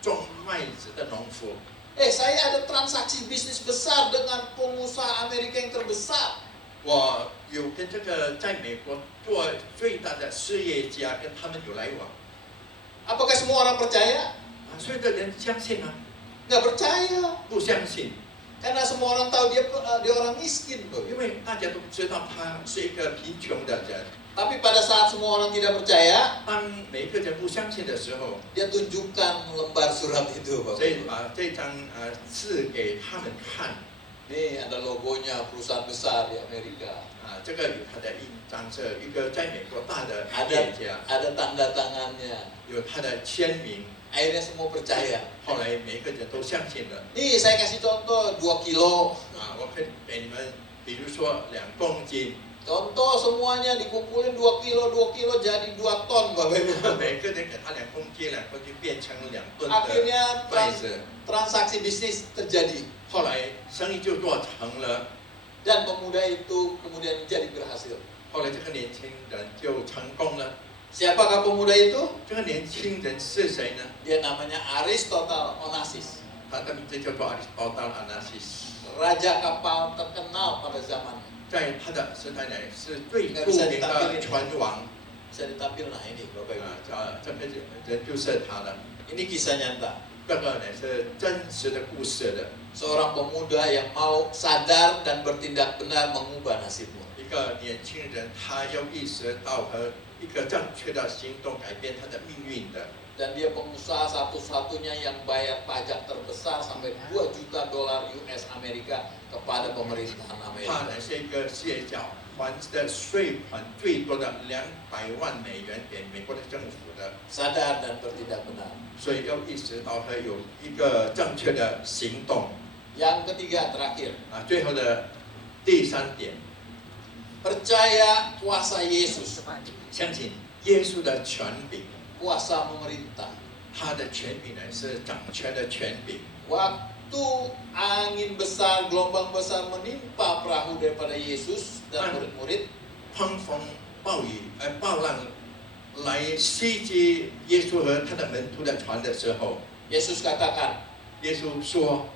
种麦子的农夫， Saya ada transaksi bisnis besar dengan pengusaha Amerika yang terbesar. 我有跟这个在美国做最大的事业家跟他们有来往 Apakah semua orang percaya? 啊，所有的人相信啊， Nggak percaya. 不相信， Karena semua orang tahu dia orang miskin, loh. 因为大家都知道他是一个贫穷的人。 Tapi pada saat semua orang tidak percaya, 当每个人不相信的时候， dia tunjukkan lembar surat itu, Bapak 所以 Ibu. 把这张字给他们看 Nih ada logonya perusahaan besar di Amerika. 啊，这个有他的印章，是一个在美国大的 Ada 业家， ada tanda tangannya. 有他的签名。 Akhirnya semua percaya. 后来每个人都相信了 Nih saya kasih contoh 2 kilo. 啊，我可以给你们，比如说2公斤， Contoh semuanya dikumpulin 2 kilo jadi 2 ton, Bapak Ibu. 每个人给他2公斤，2公斤变成2吨的 Akhirnya 麦子。 transaksi bisnis terjadi. 后来生意就做成了， Dan pemuda itu kemudian jadi berhasil. 后来这个年轻人就成功了。 Siapakah pemuda itu? 这个年轻人是谁呢？ Dia namanya Aristotle Onassis. 他的名字叫做亚里士多德阿纳西斯， Raja kapal terkenal pada zamannya. 在他的时代内是最著名的船王 Bisa ditampil nah ini Bapak Ibu. 啊，这个人就是他的。 Ini kisah nyata. 这个呢是真实的故事的， Seorang pemuda yang mau sadar dan bertindak benar mengubah nasibnya. 一个年轻人，他要意识到和一个正确的行动改变他的命运的。 Dan dia pengusaha satu-satunya yang bayar pajak terbesar sampai 2 juta dolar US Amerika kepada pemerintahan 他 Amerika. 呢是一个企业家，还的税款最多的200万美元给美国的政府的， Sadar dan bertindak benar. 所以要意识到和有一个正确的行动 Yang ketiga terakhir, 啊。最后的第3点， percaya kuasa Yesus, 相信耶稣的权柄， kuasa memerintah. 他的权柄呢是掌权的权柄。 Waktu angin besar, gelombang besar menimpa perahu daripada Yesus dan murid-murid, 狂风暴雨暴浪来袭击耶稣和他的门徒的船的时候， Yesus katakan, 耶稣说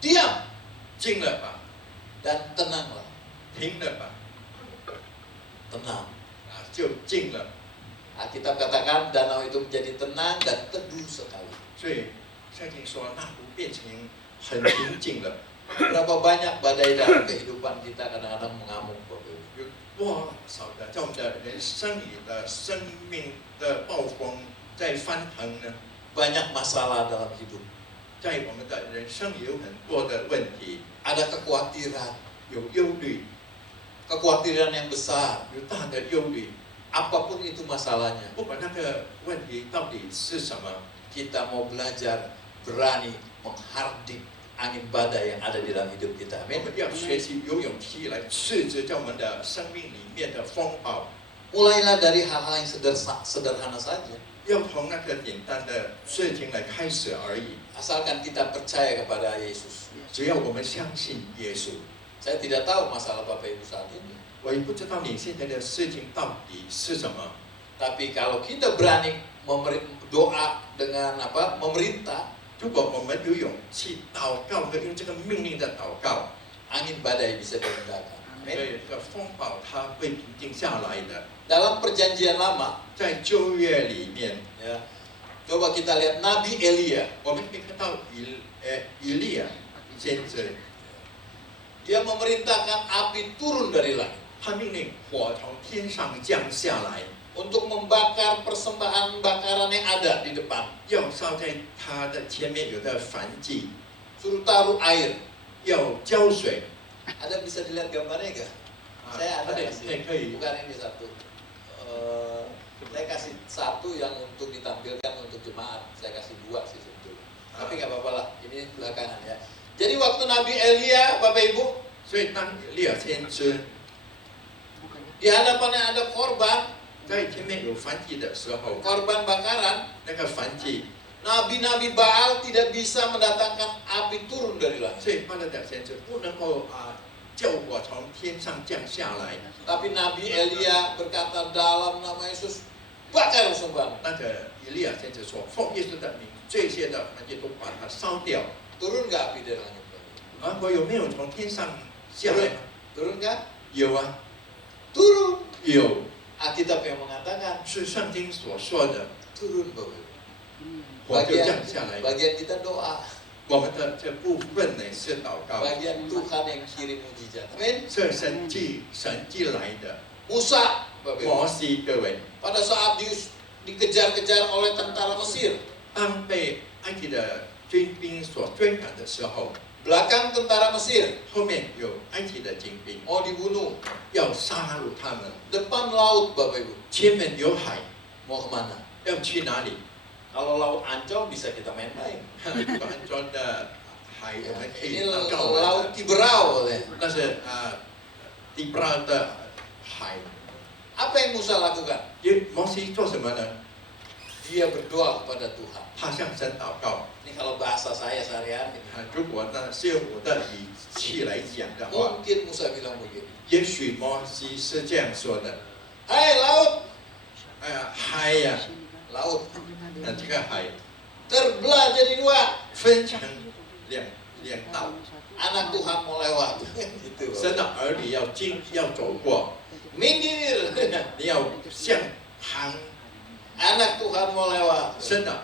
diam 静了吧， dan tenanglah. 停了吧， Tenang. 啊就静了。 Alkitab katakan danau itu menjadi tenang dan teduh sekali. 所以圣经说那湖变成很平静了。 Berapa banyak badai dalam kehidupan kita kadang-kadang mengamuk, Bapak Ibu. 有多少的在我们的人生里的生命的暴风在翻腾呢？ Banyak masalah dalam hidup. 在我们的人生里有很多的问题， Ada kekhawatiran, 有忧虑， kekhawatiran yang besar. 有大的忧虑。 Apapun itu masalahnya, 不管那个问题到底是什么， kita mau belajar berani menghardik angin badai yang ada di dalam hidup kita. 我 Amin. 们要学习有勇气来斥责在我们的生命里面的风暴， Mulailah dari hal-hal yang sederhana saja. 要从那个简单的事情来开始而已。 Asalkan kita percaya kepada Yesus. 只要我们相信耶稣， Saya tidak tahu masalah Bapak Ibu saat ini. 我也不知道你现在的事情到底是什么。 Tapi kalau kita berani doa dengan memerintah, 如果我们有勇气祷告和用这个命令的祷告， angin badai bisa direndahkan. 所 Amin. 以这个风暴它会平静下来的。 Dalam perjanjian lama, 在旧约里面， ya, coba kita lihat Nabi Elia. 我们可以看到以利亚先知， Dia memerintahkan api turun dari langit 他命令火从天上降下来， untuk membakar persembahan bakaran yang ada di depan. 要烧在他的前面有的燔祭， Suruh taruh air. 要浇水。 Ada bisa dilihat gambarnya enggak? 啊 Saya ada 对 kasih. 可以。 Bukan ini satu. Saya kasih satu yang untuk ditampilkan untuk jemaat. Saya kasih 2 sih sebetulnya. Tapi nggak apa-apa lah. Ini belakangan ya. Jadi waktu Nabi Elia, Bapak Ibu, 所以当以利亚先知 di hadapannya ada korban, 在前面有燔祭的时候， korban bakaran. 那个燔祭， Nabi-nabi Baal tidak bisa mendatangkan api turun dari langit. 所以巴勒的先知不能够叫火从天上降下来。 Tapi Nabi Elia berkata dalam nama Yesus, bakar persembahan. 那个以利亚先知说，奉耶稣的名，这些的燔祭都把它烧掉。 Turun nggak api dari langit? 啊，我有没有从天上下来呢？ Turun kan? 有啊， Turun. 有 Alkitab yang mengatakan 是圣经所说的， turun Bapak Ibu. 我就降下来。 Bagian kita doa. 我们的这部分呢是祷告， Bagian Tuhan yang kirim mujizat. Amin. 这神迹来的。 Musa, Bapak Ibu. 摩西各位， Pada saat dikejar-kejar oleh tentara Mesir, 当被埃及的军兵所追赶的时候， belakang tentara Mesir 后面有埃及的军兵 mau dibunuh, 要杀戮他们， depan laut Bapak Ibu. 前面有海， Mau kemana? 要去哪里？ Kalau laut Ancol bisa kita main-main. 短中的海我们可 Ini 以祷告完 laut Tiberau katanya. 但是迪布拉的海， Apa yang Musa lakukan? 摩西做什么呢？ Dia berdoa kepada Tuhan. 他向神祷告。 Ini kalau bahasa saya sehari-hari. 如果呢是用我的语气来讲的话， Mungkin Musa bilang begini. 也许摩西是这样说的： Hai laut, 海呀， laut 这个海 terbelah jadi dua. 分成两道， Anak Tuhan mau lewat. Gitu. 神的儿女要走过， Minggir. 你要向旁 Anak Tuhan mau lewat. 神的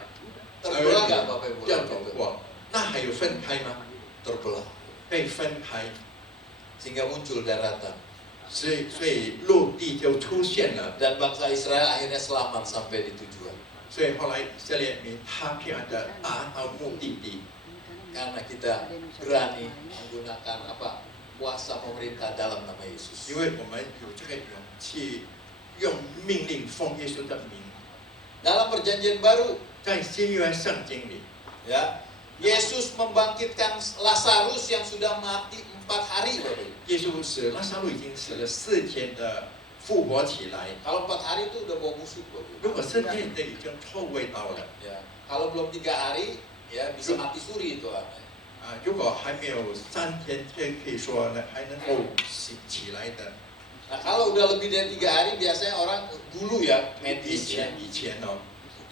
Terbelah 儿 nggak Bapak Ibu? 女要走过，那还有分开吗？ Terbelah. 被分开， Sehingga muncul daratan. 所以陆地就出现了， Dan bangsa Israel akhirnya selamat sampai di tujuan. 所以后来以色列民他平安的达到目的地， Karena kita berani menggunakan kuasa pemerintah dalam nama Yesus. 因为我们有这个勇气，用命令奉耶稣的名， Dalam perjanjian baru, 在新约圣经里， ya, Yesus membangkitkan Lazarus yang sudah mati 4 hari, Bapak Ibu. 耶稣使拉撒路已经死了4天的复活起来。 Kalau 4 hari itu udah bau busuk, Bapak Ibu. 如果4天的已经臭味道了， Ya, kalau belum 3 hari, ya bisa mati suri itu orang. 如果还没有3天，这可以说呢还能够起来的。 Nah, kalau udah lebih dari 3 hari, biasanya orang dulu ya, 以 medis ya. 前哦，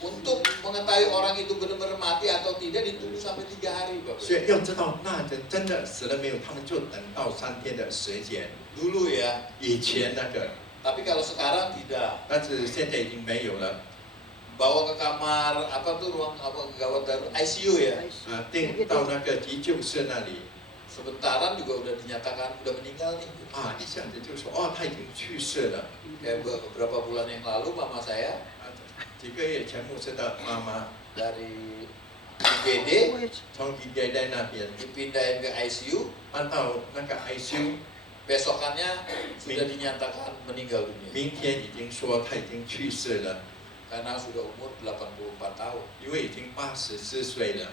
Untuk mengetahui orang itu benar-benar mati atau tidak ditunggu sampai 3 hari, Bapak. 所以要知道那人真的死了没有，他们就等到3天的时间。 Dulu ya. 以前那个， Tapi kalau sekarang tidak. 但是现在已经没有了。 Bawa ke kamar ruang gawat darurat ICU ya. 定到那个急救室那里， Sebentaran juga udah dinyatakan udah meninggal nih. 一下子就说他已经去世了。 Kayak beberapa bulan yang lalu mama saya 几个月前牧师的妈妈 dari IGD 从伊盖在那边 dipindahin ke ICU, 搬到那个 ICU， besokannya sudah dinyatakan meninggal dunia 明天已经说他已经去世了， karena sudah umur 84 tahun. 因为已经84岁了，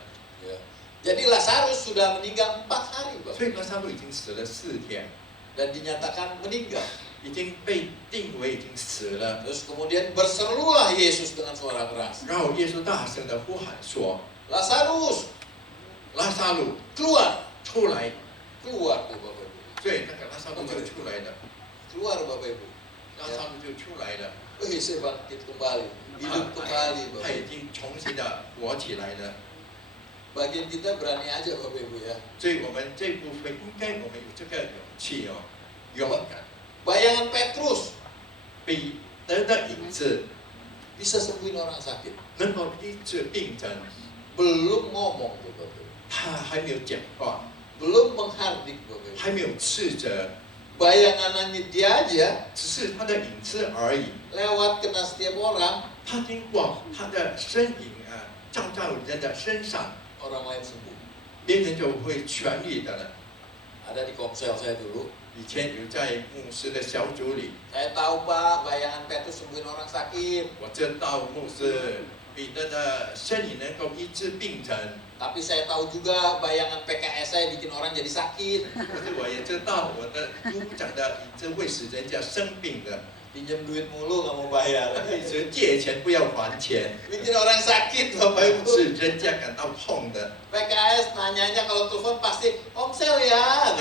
Ya. Jadi Lazarus sudah meninggal 4 hari, Bapak. 所以拉撒路已经死了4天， Dan dinyatakan meninggal. 已经被定为已经死了。 Terus kemudian berserulah Yesus dengan suara keras. 然后耶稣大声的呼喊说 Lazarus, 拉撒路 keluar. 出来， Keluar tuh Bapak Ibu. 所以那个拉撒路就出来了， Keluar Bapak Ibu. 拉撒路就出来了， Wih, saya bangkit kembali. Hidup kembali 他 Bapak 已经重新的活起来了。 Bagian kita berani aja Bapak Ibu ya. 所以我们这部分应该我们有这个勇气哦，勇敢。 Bayangan Petrus 彼得的影子 bisa sembuhin orang sakit. 能够医治病人， Belum ngomong tuh Bapak Ibu. 他还没有讲话， Belum menghardik Bapak Ibu. 还没有斥责， Bayangannya dia aja 只是他的影子而已。 lewat kena setiap orang, 他经过他的身影照到人的身上， orang lain sembuh. 别人就会痊愈的了。 Ada di komsel saya dulu. 以前有在牧师的小组里， Saya tahu Pak, bayangan Petrus sembuhin orang sakit. 我知道牧师彼得的身影能够医治病人， Tapi saya tahu juga bayangan PKS saya bikin orang jadi sakit. 可是我也知道我的组长的影子会使人家生病的。 Pinjam duit mulu nggak mau bayar. 一直借钱不要还钱， Bikin orang sakit Bapak Ibu. 是人家感到痛的。 PKS nanyanya kalau telepon pasti komsel ya.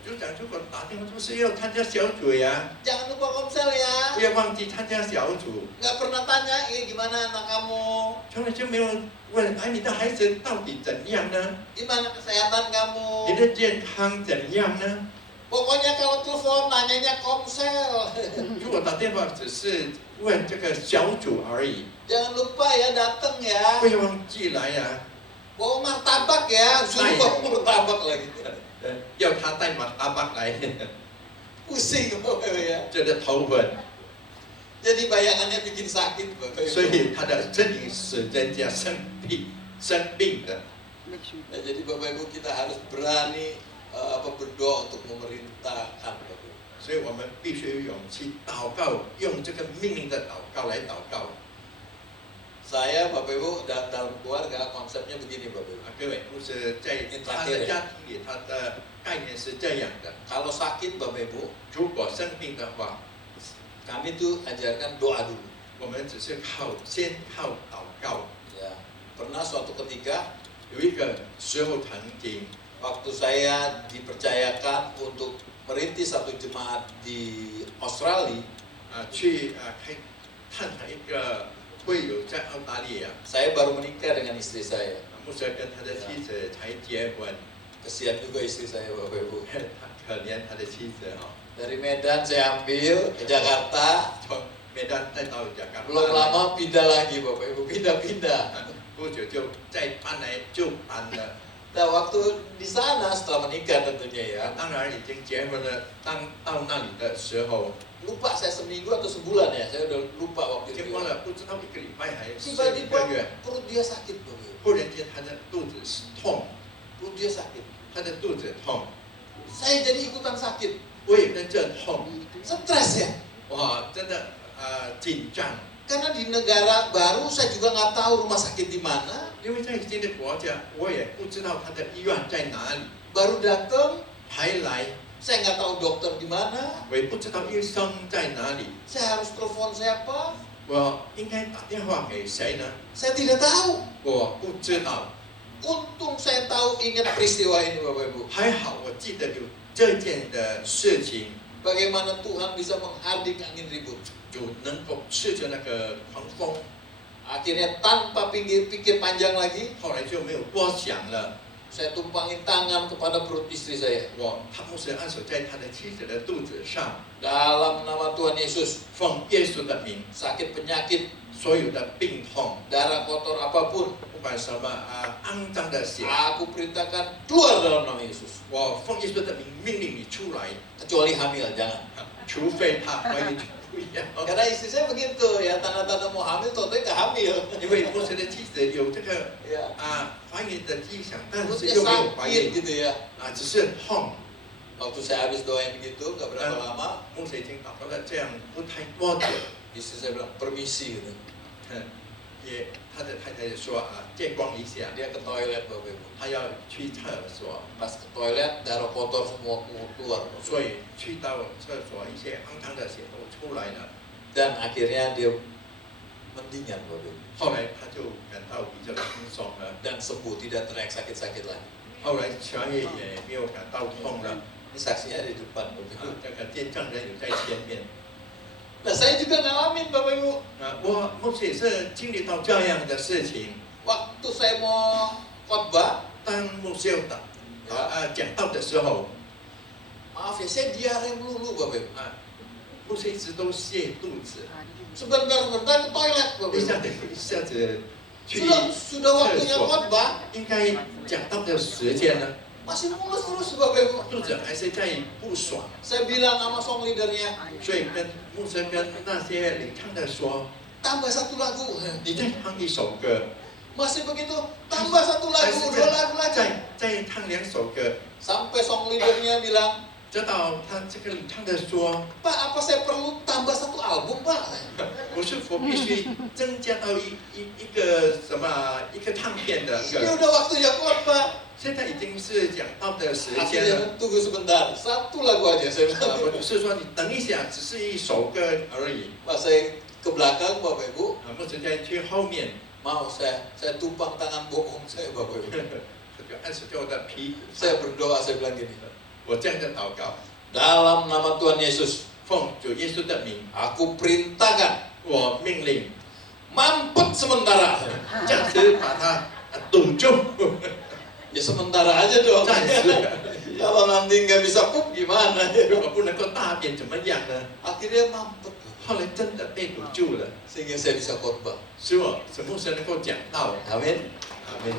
组长如果打电话就是要参加小组呀， Jangan lupa komsel ya. 不要忘记参加小组。 Nggak pernah tanya, gimana anak kamu? 从来就没有问，你的孩子到底怎样呢？ Gimana kesehatan 你 kamu? 的健康怎样呢？ Pokoknya kalau telepon nanyanya komsel. 如果打电话只是问这个小组而已， Jangan lupa ya datang ya. 不要忘记来呀、 Bawa martabak ya, suruh bawa martabak lagi. 要他带马阿巴来， Pusing Bapak Ibu ya. 觉得头昏， Jadi bayangannya bikin sakit Bapak Ibu. 所以他的真理使人家生病的。 Nah, jadi Bapak Ibu kita harus berani berdoa untuk memerintahkan Bapak Ibu. 所以我们必须有勇气祷告，用这个命令的祷告来祷告。 Saya Bapak Ibu dan dalam keluarga konsepnya begini Bapak Ibu. 各位，牧师在他的家庭里，他的概念是这样的： Kalau sakit Bapak Ibu, 如果生病的话， kami tuh ajarkan doa dulu. 我们只是先靠祷告。 Ya, pernah suatu ketika 有一个时候曾经， waktu saya dipercayakan untuk merintis satu jemaat di Australia, 去探讨一个会友在澳大利亚， saya baru menikah dengan istri saya. 牧师跟他的妻子才结婚， Kesian juga istri saya Bapak Ibu. 可怜他的妻子哈， Dari Medan saya ambil ke Jakarta, 从美丹带到雅加 belum 达， lama pindah lagi Bapak Ibu, pindah-pindah. 不久就再搬来就搬了。 Nah waktu di sana setelah menikah tentunya ya, 当然已经结婚了，当到那里的时候， lupa saya seminggu atau sebulan ya, saya udah lupa waktu 结 itu. 婚了不知道一个礼拜还是一 Tiba-tiba 个月， perut dia sakit Bapak Ibu, 忽然间他的肚子痛， perut dia sakit. 他的肚子痛， Saya jadi ikutan sakit, 我也跟着痛， stres ya. 哇，真的紧张。 Karena di negara baru saya juga nggak tahu rumah sakit di mana. 因为在新的国家，我也不知道他的医院在哪里， Baru datang, 还来， saya nggak tahu dokter di mana. 我也不知道医生在哪里， Saya harus telepon siapa? 我应该打电话给谁呢？ Saya tidak tahu. 我不知道。 Untung saya tahu ingat peristiwa ini Bapak Ibu. 还好我记得有这件的事情， Bagaimana Tuhan bisa menghardik angin ribut. 就能够斥着那个狂风， Akhirnya tanpa pikir panjang lagi, 后来就没有多想了。 saya tumpangin tangan kepada perut istri saya. 他牧师按手在他的妻子的肚子上， Dalam nama Tuhan Yesus, 奉耶稣的名， sakit penyakit, 所有的病痛， darah kotor apapun, 不管什么肮脏的血， aku perintahkan keluar dalam nama Yesus. 我奉耶稣的名命令你出来， Kecuali hamil, jangan. 除非他怀孕就不要。 Karena istri saya begitu ya, tanda-tanda mau hamil, totalnya kehamil. 因为牧师的妻子有这个 Ya, 怀孕的迹象，但是 perutnya 又没有怀 sakit 孕 gitu ya. 只是痛。 Waktu saya habis doain begitu, gak berapa lama, 牧师已经祷告了这样不太多久， istri saya bilang permisi gitu. 他的太太就说见光一下， Dia ke toilet Bapak Ibu. 他要去厕所， Pas ke toilet, darah kotor semua keluar. 所以去到厕所一些肮脏的血都出来了。 Dan akhirnya dia mendingan Bapak Ibu. 后来他就感到比较轻松了， Dan sembuh, tidak teriak sakit-sakit lagi. 后来痊愈也没有感到痛了。 Ini saksinya di depan Bapak Ibu. 这个见证人有在前面。 Nah saya juga ngalamin Bapak Ibu. 我牧师也是经历到这样的事情。 Waktu saya mau khotbah, 当牧师有讲道的时候， maaf ya saya diare melulu Bapak Ibu. 牧师一直都泻肚子， Sebentar-bentar ke toilet Bapak 一 Ibu. 下子去 Sudah waktunya khotbah, 应该讲道的时间呢， masih mulus terus Bapak Ibu. 肚子还是在不爽， Saya bilang sama song leadernya, 所以跟牧师跟那些领唱的说， tambah satu lagu. 你再唱一首歌， Masih begitu, tambah satu 还 lagu, 是 dua lagu lagi. 再唱2首歌， Sampai song leadernya bilang, 直到他这个领唱的说， Pak, apa saya perlu tambah satu album Pak? 我是否必须增加到一个什么一个唱片的 Ini 歌？ udah waktunya khotbah. 现在已经是讲道的时间 Akhirnya 了。 tunggu sebentar, satu lagu aja saya bilang. 我只是说你等一下，只是一首歌而已。 Pas saya ke belakang Bapak Ibu, 牧师在去后面， mau saya tumpang tangan bokong saya Bapak Ibu. 就按手在我的屁股， Saya berdoa, saya bilang gini, 我这样的祷告， dalam nama Tuhan Yesus, 奉主耶稣的名， aku perintahkan 我命令， mampet sementara. 暂时把它堵住， Ya sementara aja dong. 暂时， Kalau nanti nggak bisa pup gimana ya? 如果不能够大便怎么样呢？ Akhirnya mampet. 后来真的被堵住了， Sehingga saya bisa khotbah. 使我沈牧师能够讲道。 Amin. 阿门。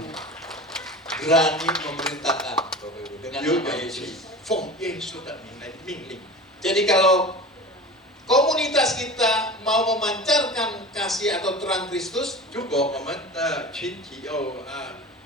Berani memerintahkan Bapak Ibu dengan 有 nama 勇气 Yesus. 奉耶稣的名来命令。 Jadi kalau komunitas kita mau memancarkan kasih atau terang Kristus, 如果我们的群体要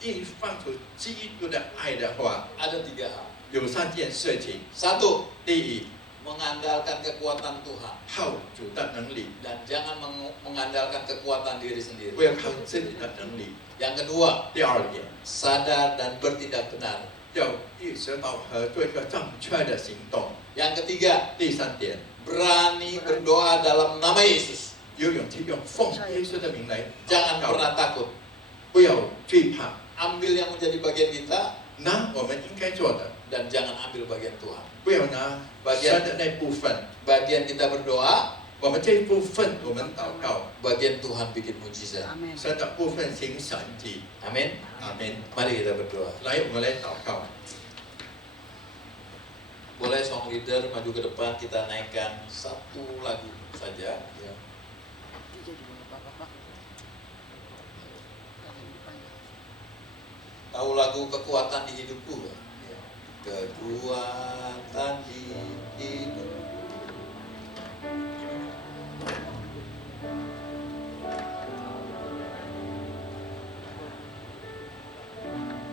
一放出基督的爱的话， ada 3 hal. 有3件事情。 1. 第一， Mengandalkan kekuatan Tuhan. 靠主的能力， Dan jangan mengandalkan kekuatan diri sendiri. 不要靠自己的能力。 Yang kedua, 第二点， sadar dan bertindak benar. 要意识到和做一个正确的行动。 Yang ketiga, 第三点， berani berdoa dalam nama Yesus. 有勇气用奉耶稣的名来 Jangan 祷告， pernah takut. 不要惧怕。 Ambil yang menjadi bagian kita 拿我们应该做的， dan jangan ambil bagian Tuhan. 不要拿神的那部分。 Bagian kita berdoa, 我们这一部分我们祷告， bagian Tuhan bikin mujizat. 神的部分行神迹。 Amin. 阿门。 Mari kita berdoa. 来，我们来祷告。 Boleh song leader maju ke depan, kita naikkan 1 lagu saja. Ya. Tahu lagu kekuatan di hidupku? Ya. Kekuatan di hidupku.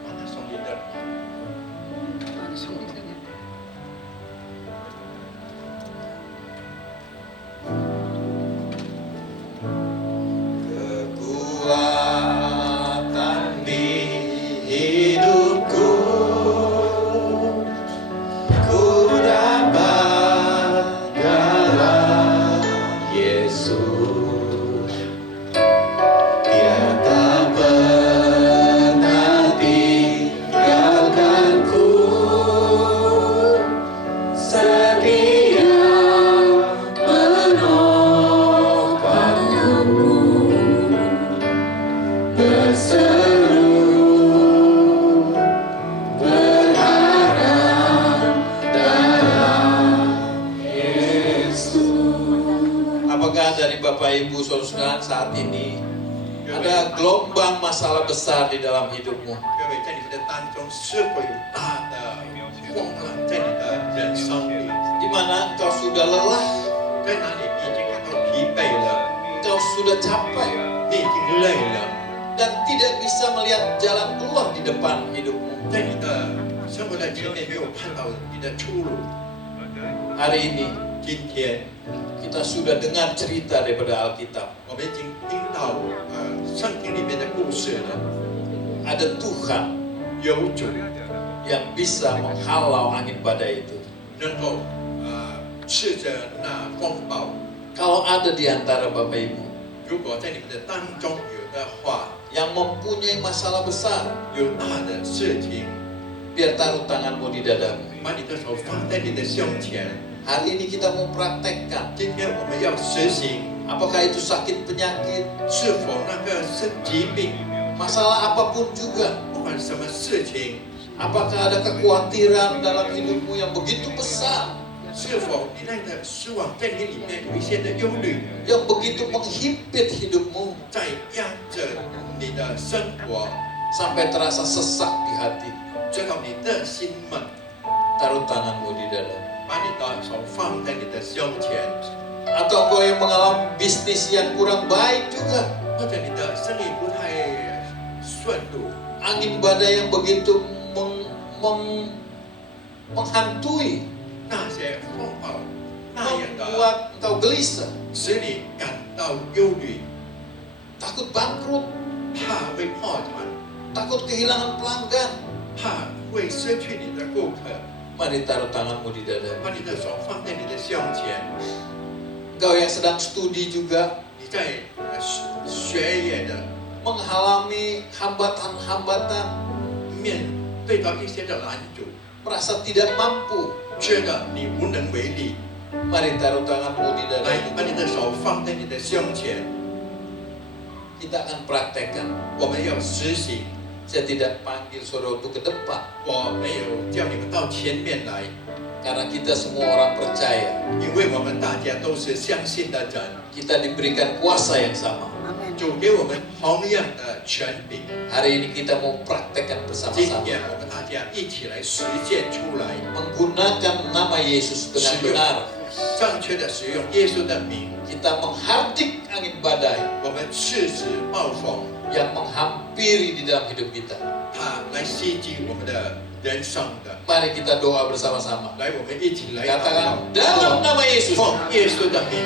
Mana song leader？ Kekuatan di hidupku, ku dapat dalam Yesus. Dia tak pernah tinggalkanku, setia menopangku, berseru berharap dalam Yesus. Apakah dari Bapak Ibu Saudara saat ini ada gelombang masalah besar di dalam hidupmu? 各位在你们的当中，是否有大的风浪在你的人生里？ Di mana engkau sudah lelah, 在哪里你已经感到疲惫了， engkau sudah capek 你已经累了， dan tidak bisa melihat jalan keluar di depan hidupmu. 在你的生活的前面没有看到你的出路。 Hari ini 今天 kita sudah dengar cerita daripada Alkitab. 我们已经听到圣经里面的故事了， Ada Tuhan 有主 yang bisa menghalau angin badai itu. 能够斥着那风暴。 Kalau ada di antara Bapak Ibu 如果在你们的当中有的话， yang mempunyai masalah besar, 有大的事情， biar taruh tanganmu di dadamu. 把你的手放在你的胸前。 Hari ini kita mau praktekkan. 今天我们要实行， Apakah itu sakit penyakit, 是否那个是疾病， masalah apapun juga. 不管什么事情， Apakah ada kekhawatiran dalam hidupmu yang begitu besar, 是否你那个失望在你里面有一些的忧虑， yang begitu menghimpit hidupmu 在压着你的生活， sampai terasa sesak di hati. 直到你的心闷， Taruh tanganmu di dada. 把你的手放在你的胸前， Atau engkau yang mengalami bisnis yang kurang baik juga, 或者你的生意不太顺路， angin badai yang begitu menghantui, 那些风暴那样的 membuat engkau gelisah, 使你感到忧虑， takut bangkrut, 怕会破产， takut kehilangan pelanggan. 怕会失去你的顾客。 Mari taruh tanganmu di dada. 把你的手放在你的胸前， Engkau yang sedang studi juga, 你在学业的 mengalami hambatan-hambatan, 面对到一些的拦阻， merasa tidak mampu. 觉得你无能为力， Mari taruh tanganmu di dada. 来把你的手放在你的胸前， Kita akan praktekkan 我们要实行。Saya tidak panggil saudara untuk ke depan, 我没有叫你们到前面来， karena kita semua orang percaya. 因为我们大家都是相信的人， Kita diberikan kuasa yang sama. 主给我们同样的权柄。 Hari ini kita mau praktekkan 今 bersama-sama, 天我们大家一起来实践出来， menggunakan nama Yesus dengan benar. 正确的使用耶稣的名， Kita menghardik angin badai 我们制止暴风， yang menghampiri di dalam hidup kita. 它来袭击我们的人生的。 Mari kita doa bersama-sama. 来，我们一起来祷 Katakan 告， dalam nama Yesus, 奉耶稣的名，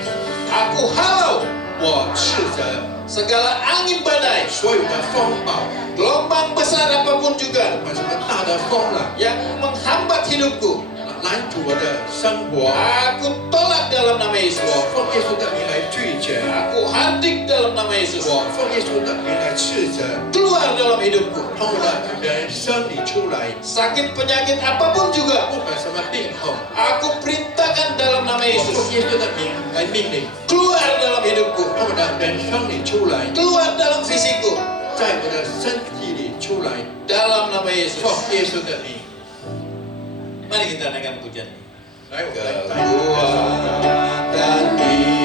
aku halau 我斥责 segala angin badai, 所有的风暴， gelombang besar apapun juga 不管什么大的风浪， yang menghambat hidupku. 拦阻我的生活， Aku tolak dalam nama Yesus. 我奉耶稣的名来拒绝， Aku hardik dalam nama Yesus. 我奉耶稣的名来斥责， Keluar dalam hidupku. 从我的人生里出来， Sakit penyakit apapun juga, 不管什么病痛， aku perintahkan dalam nama 我奉 Yesus. 耶稣的名来命令， Keluar dalam hidupku. 从我的人生里出来， Keluar dalam fisikku. 在我的身体里出来， Dalam nama Yesus. 奉耶稣的名。 Mari kita naikkan pujian. 来，我们来带领。 Kekuatan di